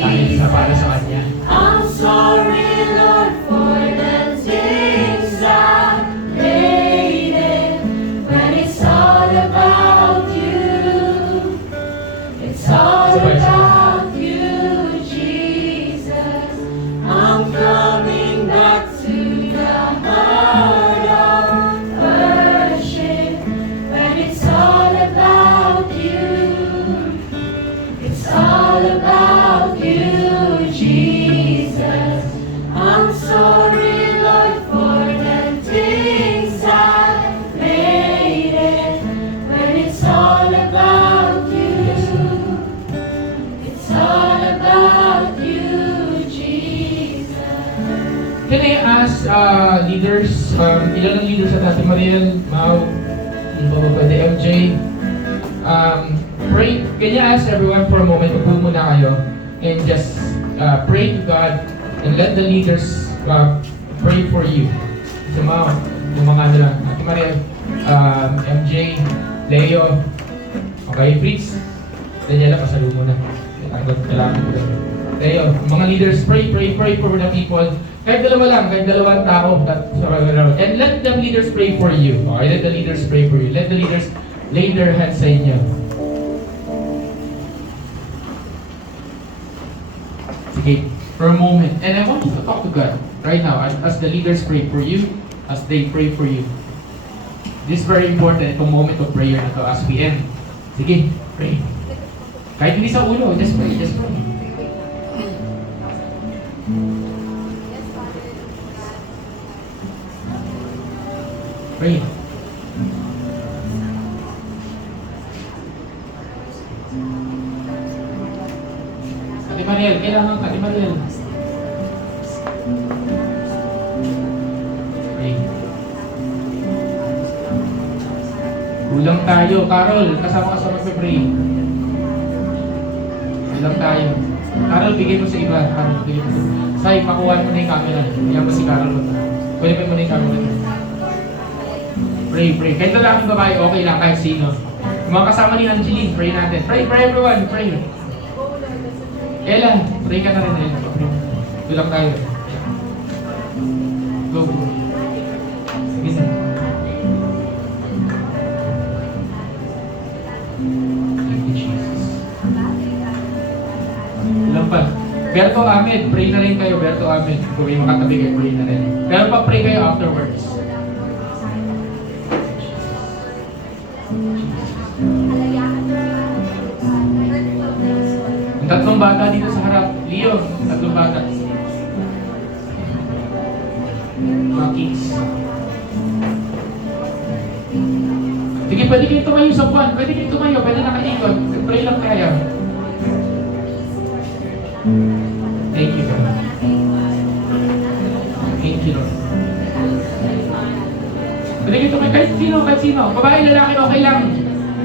dahil sa para sa Jesus. Kanya. I'm sorry, Lord, for the things I made it, when it's all about you. It's all about you, Jesus. I'm coming back to the heart of worship, when it's all about you. It's all about you, Jesus. I'm sorry, Lord, for the things I made it, when it's all about you. It's all about you, Jesus. Can I ask leaders, ilan ang leaders at Ate Mariel, Mau, yung ba pwede, MJ? Pray, can you ask everyone for a moment, upo muna kayo, and just pray to God, and let the leaders pray for you. Si Mau, yung mga ano lang, Ate Mariel, MJ, Leo, okay, please. Daniela, pasalo muna. Kailangan ko lang. Leo, mga leaders, pray for the people. Kahit dalawa lang, kahit dalawang tao. And let the leaders pray for you. Okay, let the leaders pray for you. Let the leaders lay their hands sa inyo. Sige, for a moment. And I want you to talk to God right now as the leaders pray for you, as they pray for you. This is very important, itong moment of prayer na to as we end. Sige, pray. Kahit hindi sa ulo, just pray, just pray. Pray. Ate Mariel, kailangan Ate Mariel. Pray. Kulang tayo. Carol, kasama ka sa magpe-pray. Kulang tayo. Carol, bigay mo sa iba. Carol, bigay mo sa iba. Sai, makuha mo na yung camera. Iyan mo si Carol. Pwede mo na yung camera. Pray, pray. Kahit lalaking babae, okay lang kahit sino. Yung mga kasama ni Angeline, pray natin. Pray, pray everyone, pray. Ella, pray ka na rin. Ella. Kulang tayo. Go, go. Sige. Thank you, Jesus. Ilan pa? Berto Ahmed, pray na rin kayo. Berto Ahmed, kung may makatabi kayo, pray na rin. Pero pa pray kayo afterwards. Yung tatlong bata dito sa harap. Leo, tatlong bata. Mga kids. Sige, pwede kayo tumayo sa buwan. Pwede kayo tumayo. Pwede nakaikot. Pray lang kaya. Thank you, God. Thank you, Lord. Pwede kayo tumayo. Kahit sino, kahit sino. Babae, lalaki, okay lang.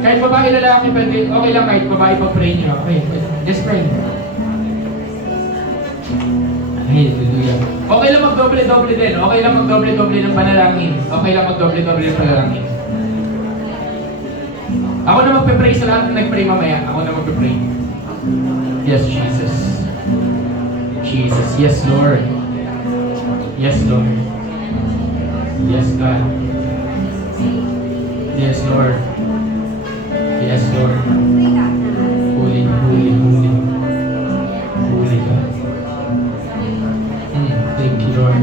Kahit babae, lalaki, pwede. Okay lang kahit babae pag-pray niyo. Okay, just pray. Hallelujah. Okay lang magdoble-doble din. Okay lang magdoble-doble ng panalangin. Okay lang magdoble-doble ng panalangin. Ako na magpe-pray sa lahat na nag-pray mamaya. Ako na magpe-pray. Yes, Jesus. Jesus. Yes, Lord. Yes, Lord. Yes, God. Yes, Lord. Yes, Lord. Holy, holy, holy. Holy God. Thank you, Lord.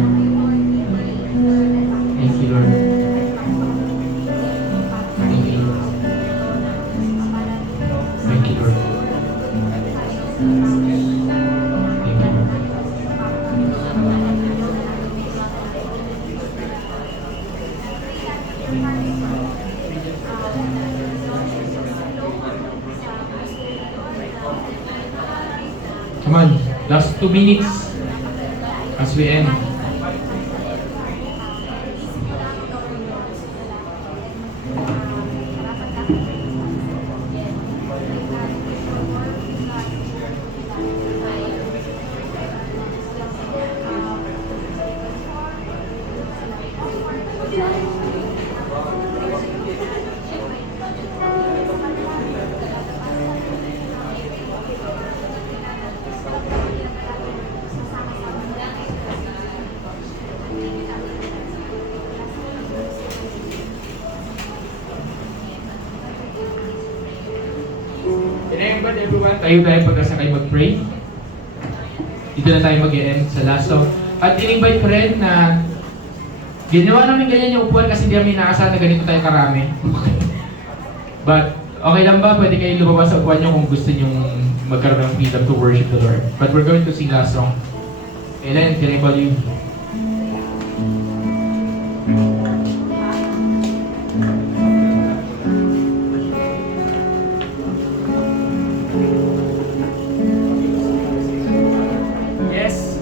Thank you, Lord. Thank you, Lord. Thank you, Lord. Thank you, Lord. Come on, last 2 minutes as we end. Remember everyone, tayo pagkasakay mag-pray. Dito na tayo mag-end sa last song. At in-invite ko rin na ginawa namin ganyan yung upuan kasi hindi namin inaasahan na ganito tayo karami. But okay lang ba? Pwede kayo lumabas sa upuan nyo kung gusto nyo magkaroon ng freedom to worship the Lord. But we're going to sing last song. Ellen, can I call you? Yes.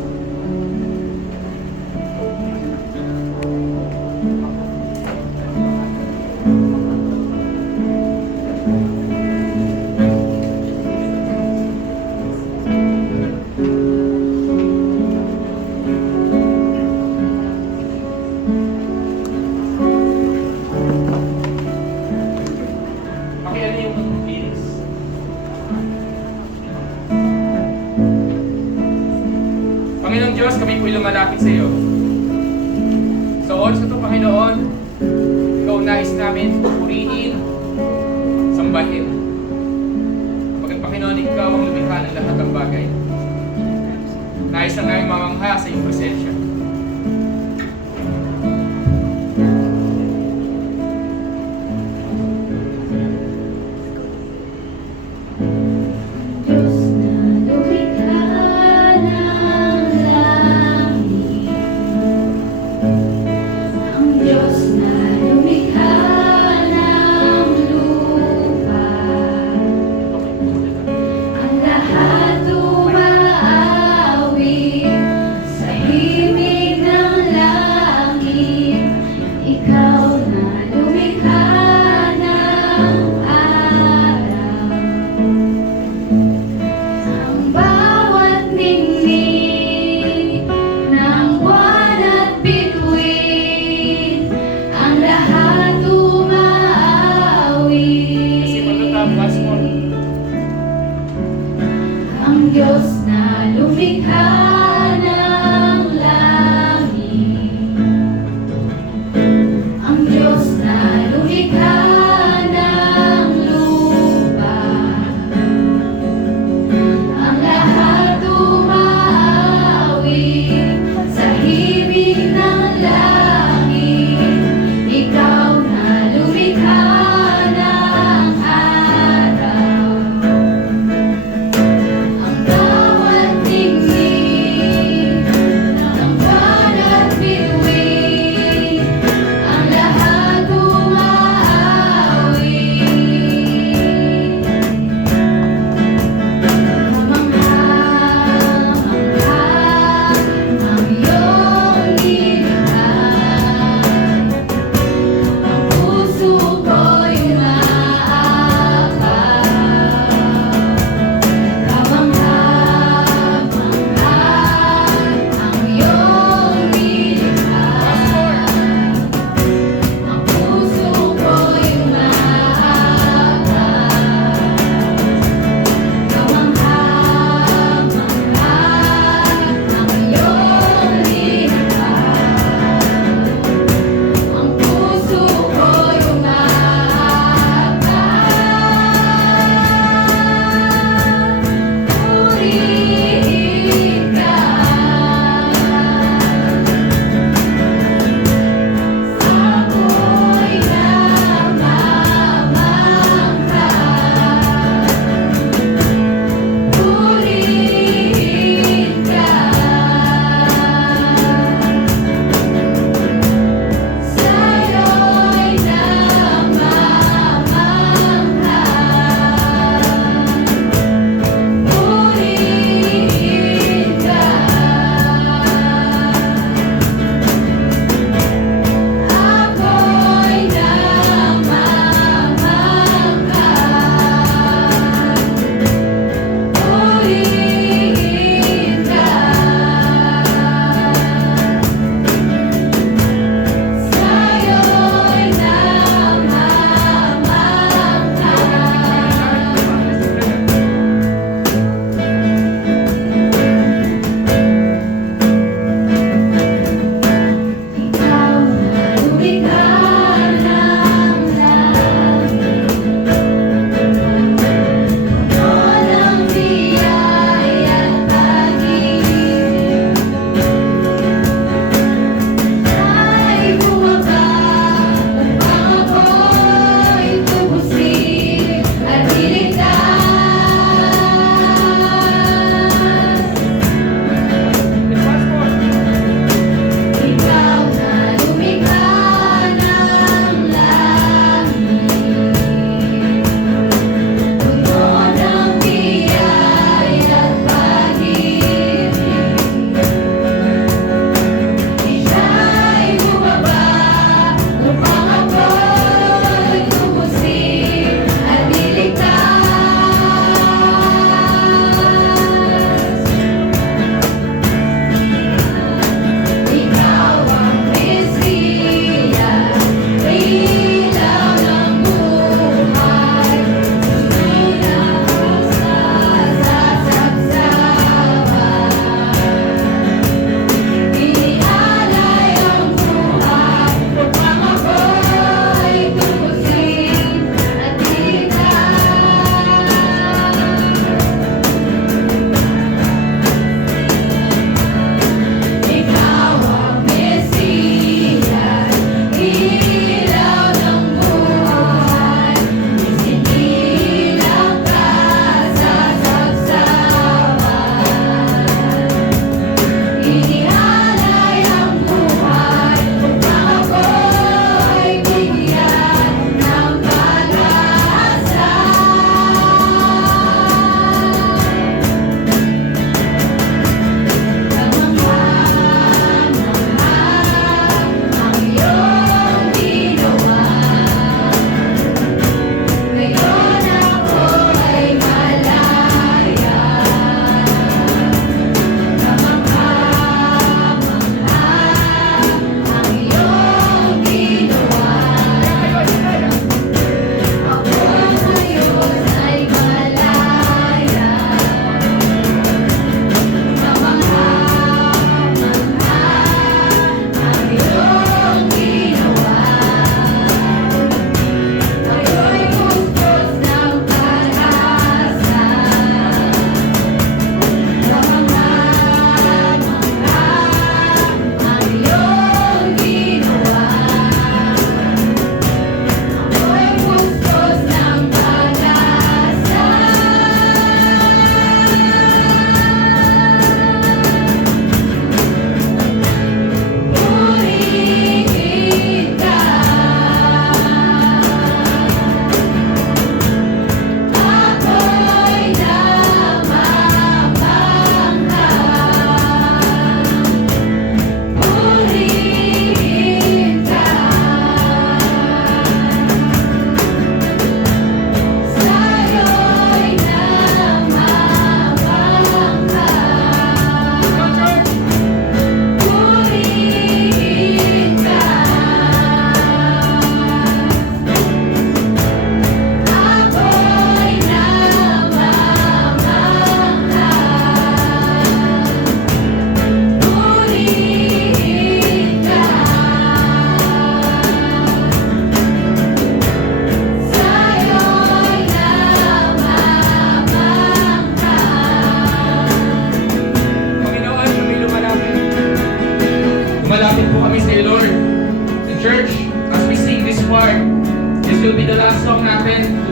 Pakiano yung lyrics. Panginoong Diyos, kami po'y lumalapit sa iyo. Sa oras na ito, Panginoon, ikaw nais namin purihin, sambahin. Pagkat Panginoon, ikaw ang lumikha ng lahat ng bagay. Nais na namin mamangha sa iyong presensya.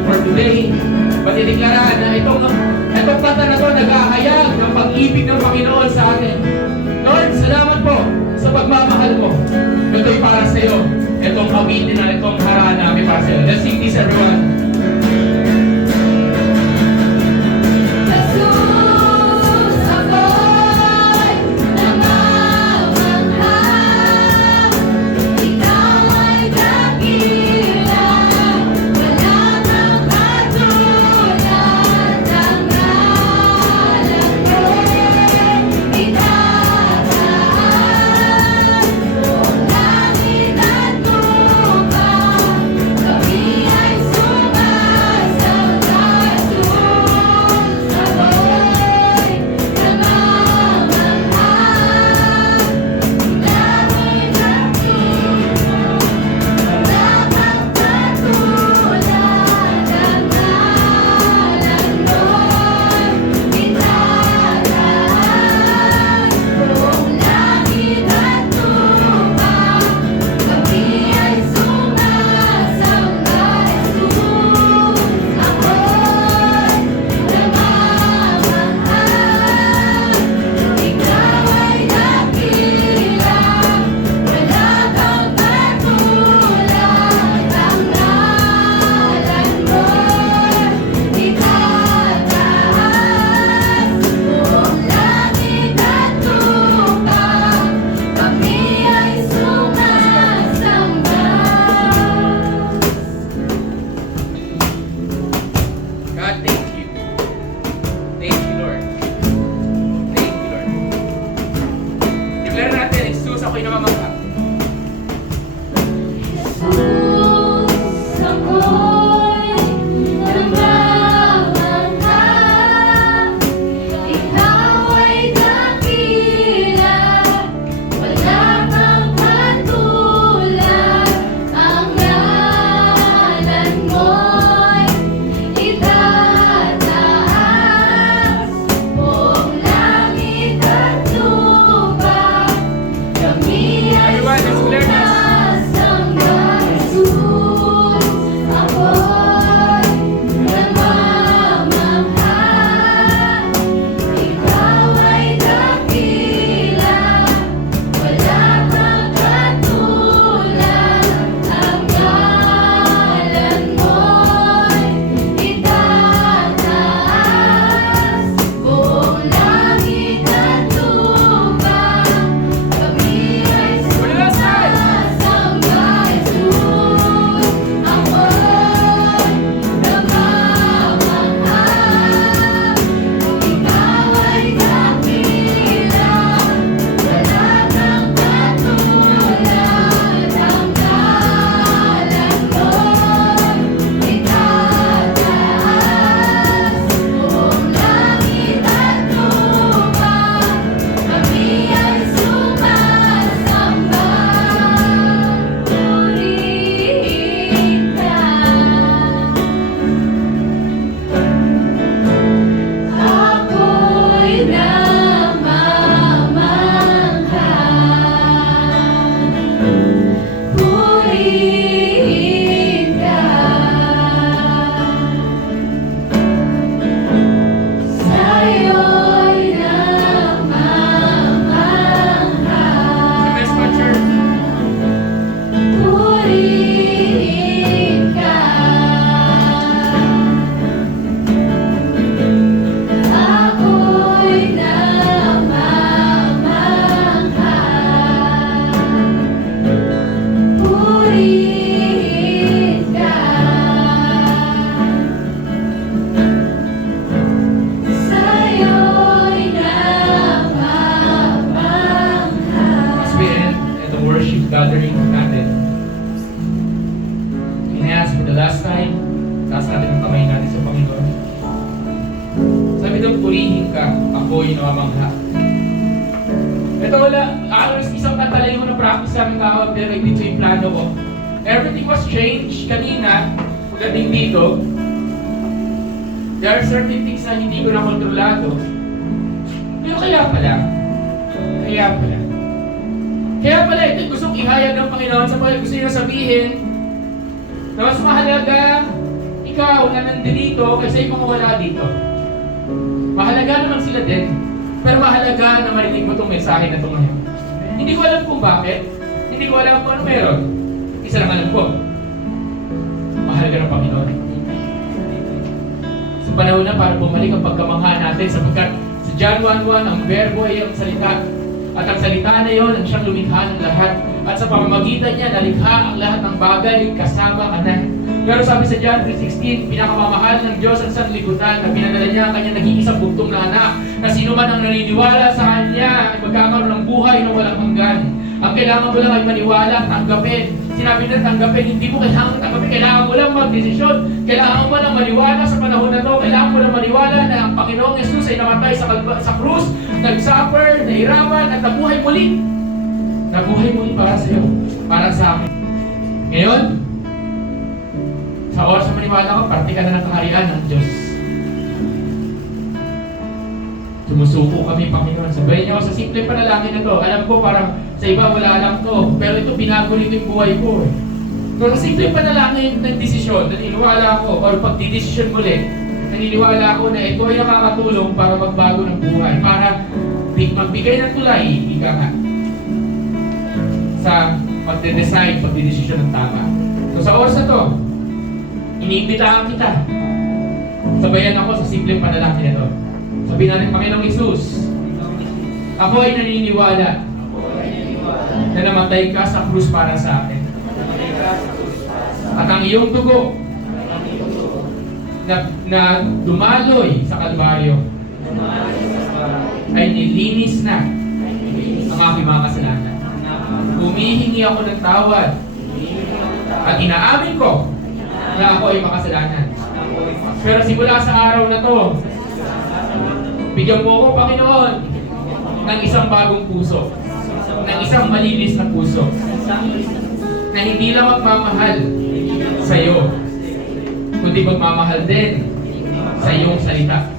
for today. Patideklara na itong kanta na to nag-ahayag ng pag-ibig ng Panginoon sa atin. Lord, salamat po sa pagmamahal mo. Ito'y para sa iyo. Itong awitin na itong harana namin para sa iyo. Let's sing this, everyone. purihin ka, ako'y namamangha. Ito wala, isang kanta lang yung na-practice sa aming tao, pero ito yung plano ko. Everything was changed kanina, pagdating dito. There are certain things na hindi ko na kontrolado. Pero kaya pala, ito yung gustong ihayag ng Panginoon sa mga gusto niya sabihin na mas mahalaga ikaw na mga nandito kaysa yung mga wala dito. Mahalaga naman sila din. Pero mahalaga na marinig mo itong mensahe na ito ngayon. Hindi ko alam kung bakit. Hindi ko alam kung ano meron. Isa lang alam ko. Mahalaga ng Panginoon. Sa panahon na para bumalik ang pagkamangha natin sapagkat sa John 1:1, ang verbo ay ang salita. At ang salita na yon ang siyang lumikha ng lahat. At sa pamamagitan niya, nalikha ang lahat ng bagay kasama ka na. Pero sabi sa John 3:16, pinakamamahal ng Diyos ang sanlibutan na pinadala niya ang kanyang nag-iisang bugtong na anak na sino man ang naniniwala sa kanya ay magkakaroon ng buhay na walang hanggan. Ang kailangan mo lang ay maniwala, tanggapin. Sinabi na tanggapin, hindi mo kailangan tanggapin. Kailangan mo lang magdesisyon. Kailangan mo lang maniwala sa panahon na to. Kailangan mo lang maniwala na ang Panginoong Yesus ay namatay sa krus, nag-suffer, nahirapan, at nabuhay muli. Nabuhay muli para sa iyo, para sa akin. Ngayon, sa oras na maniwala ko, parte ka na ng kaharian ng Diyos. Sumusuko kami, Panginoon. Sabayin niyo ako sa simple panalangin na to. Alam ko parang sa iba wala alam to. Pero ito, binago nito yung buhay ko. Pero sa simple panalangin ng desisyon, naniniwala ako, or pagdidesisyon muli, naniniwala ako na ito ay nakakatulong para magbago ng buhay. Para magbigay ng tulay, ika nga, sa pagde-decide, pagdidesisyon ng tama. So sa oras na to, iniimbitahan kita. Sabayan ako sa simpleng panalangin na to. Sabihin natin, Panginoong Hesus, ako ay naniniwala na namatay ka sa krus para sa akin. At ang iyong dugo na dumaloy sa Kalbaryo ay nilinis na ang aking mga kasalanan. Humihingi ako ng tawad at inaamin ko na ako ay makasalanan. Pero simula sa araw na to, bigyan mo ako, Panginoon, ng isang bagong puso, ng isang malinis na puso, na hindi lang magmamahal sa iyo, kundi magmamahal din sa iyong salita.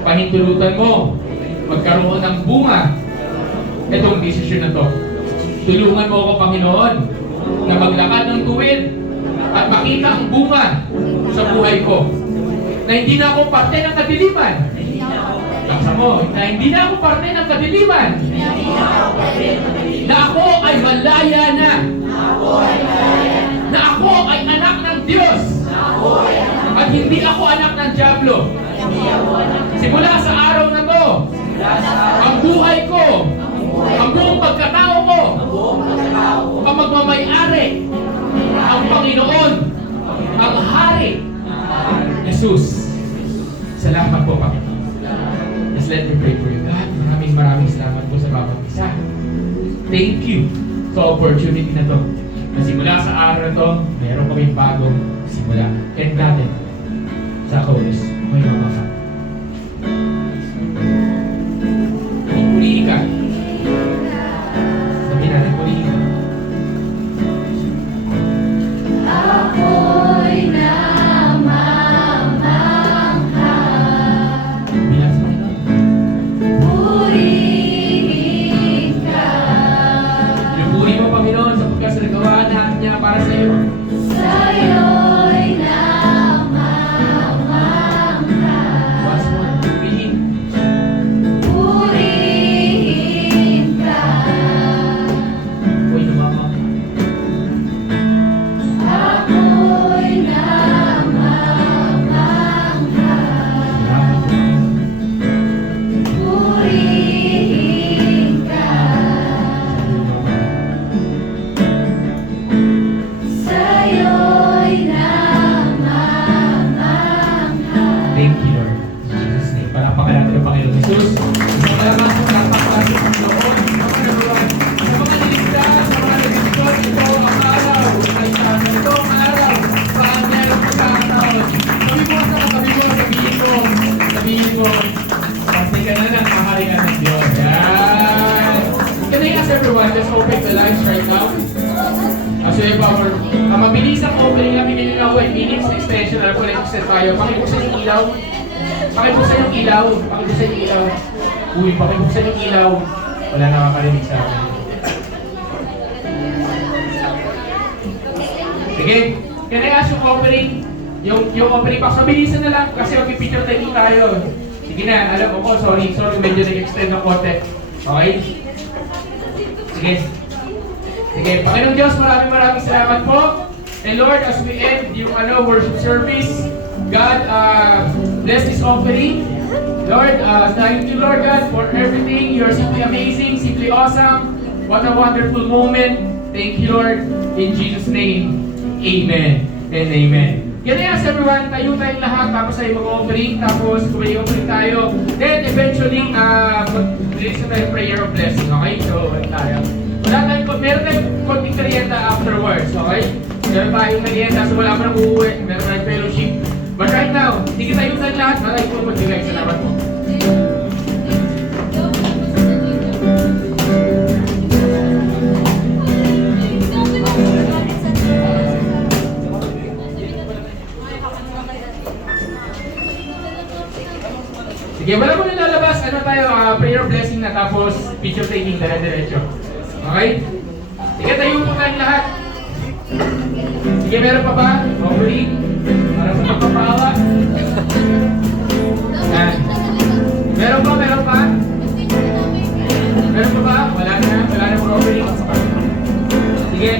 Pahintulutan mo, magkaroon ng bunga itong desisyon na to. Tulungan mo ako, Panginoon, na maglakad ng tuwid at makita ang bunga sa buhay ko. Na hindi na ako parte ng kadiliman. Laksa mo, na hindi na ako parte ng kadiliman. Na ako ay malaya na. Na ako ay anak ng Diyos. At hindi ako anak ng Diablo. Simula sa araw na to, ang buhay ko, ang buong pagkatao ko, ang magmamayari, ang Panginoon, ang Hari, Jesus. Salamat po, Panginoon. Just let me pray for you. God, maraming salamat po sa bawat isa. Thank you sa opportunity na to. Na simula sa araw na to, meron kaming bagong simula. And natin, sa kaulis, may mamaka. Puli ka. Sabi natin, puli ka. Ako'y namamangha. Bilang sa mga. Purihin ka. Pinupuri mo, Panginoon, sa pagkasalagawa na niya para sa iyo. Sa'yo'y namamangha. Bukas mo, purihin. Purihin ka. Ako'y namamangha. Ako'y namamangha. Salamat po. Purihin ka. Sa'yo'y namamangha. Thank you, Lord. In Jesus' name. Palakpakan natin ang Panginoon Jesus. Isang salamat po sa pagpasok ng Lord. Sa mga niligtas, sa mga nagdisyon, ito ang araw. Ay sa itong araw, saan meron pagkakataon. Sabi mo sa katabi mo, sabihin mo, kasi ka na ng kaharian ng Diyos. Yan. Can I ask everyone, let's open the lights right now. As we have our mabilis ang opening namin ng ilaw ay minutes extension na po extend tayo. Pakibuksan yung ilaw. Pakibuksan yung ilaw. Pakibuksan yung ilaw. Uy, pakibuksan yung ilaw. Wala nakakarinig sa akin. Sige. Can I ask yung offering? yung opening box, mabilisan na lang kasi mag-picture taking tayo. Sige na, alam ko, sorry, medyo nag-extend ng konti. Okay? Sige. Sige, Panginoong Diyos, maraming salamat po. And Lord, as we end yung worship service, God, bless this offering. Lord, thank you, Lord God, for everything. You are simply amazing, simply awesome. What a wonderful moment. Thank you, Lord. In Jesus' name, amen and amen. Yan na yes, everyone. Tayo tayong lahat. Tapos tayo mag-offering. Tapos may offering tayo. Then, eventually, mag-release na tayo prayer of blessing. Okay? So, tayo. Meron tayong konting merienda afterwards. Okay? Meron tayong merienda. So, wala pa nang uuwi. Meron tayong fellowship. But right now, sige tayo tayong lahat. Maraming po magbigay. Salamat po. Sige, wala mo na lalabas. Ano tayo? Prayer blessing na tapos picture taking dire-diretso. Okay? Sige, tayo po tayong lahat. Sige, meron pa ba? Offering? Para sa pagpapawa? Yan. Meron pa? Meron pa? Meron pa ba? Wala na po offering. Sige.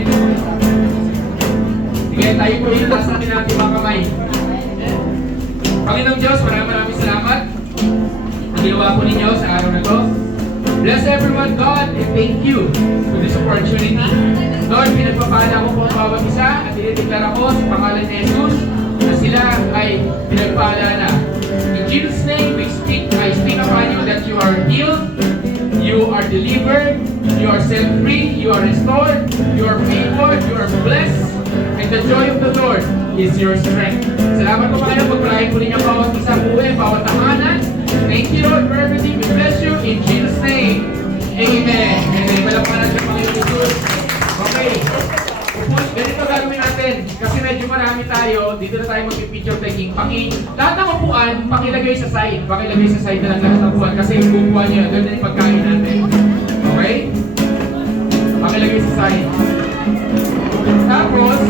Sige, tayo po yung nasa atin natin mga kamay. Panginoong Diyos, maraming salamat. Ginawa po ninyo sa araw na to. Bless everyone, God, and thank you for this opportunity. Lord, pinagpapala ko po ang bawat isa at dinideklara ko sa pangalan ni Jesus na sila ay pinagpala na. In Jesus' name, I speak upon you that you are healed, you are delivered, you are set free, you are restored, you are favored, you are blessed, and the joy of the Lord is your strength. Salamat po kayo, pagpalain po ninyo bawat isa buhay, bawat tahanan. Thank you, Lord, for everything. We bless you in Jesus' name. Amen. Amen. Malapanahan ng Panginoon Jesus. Okay. Ganito gagawin natin. Kasi medyo marami tayo. Dito na tayo mag-picture taking. Lahat ng upuan, pakilagay sa side. Pakilagay sa side na lang lahat ng upuan. Kasi yung upuan nyo, doon na yung pagkain natin. Okay? Pakilagay sa side. Tapos,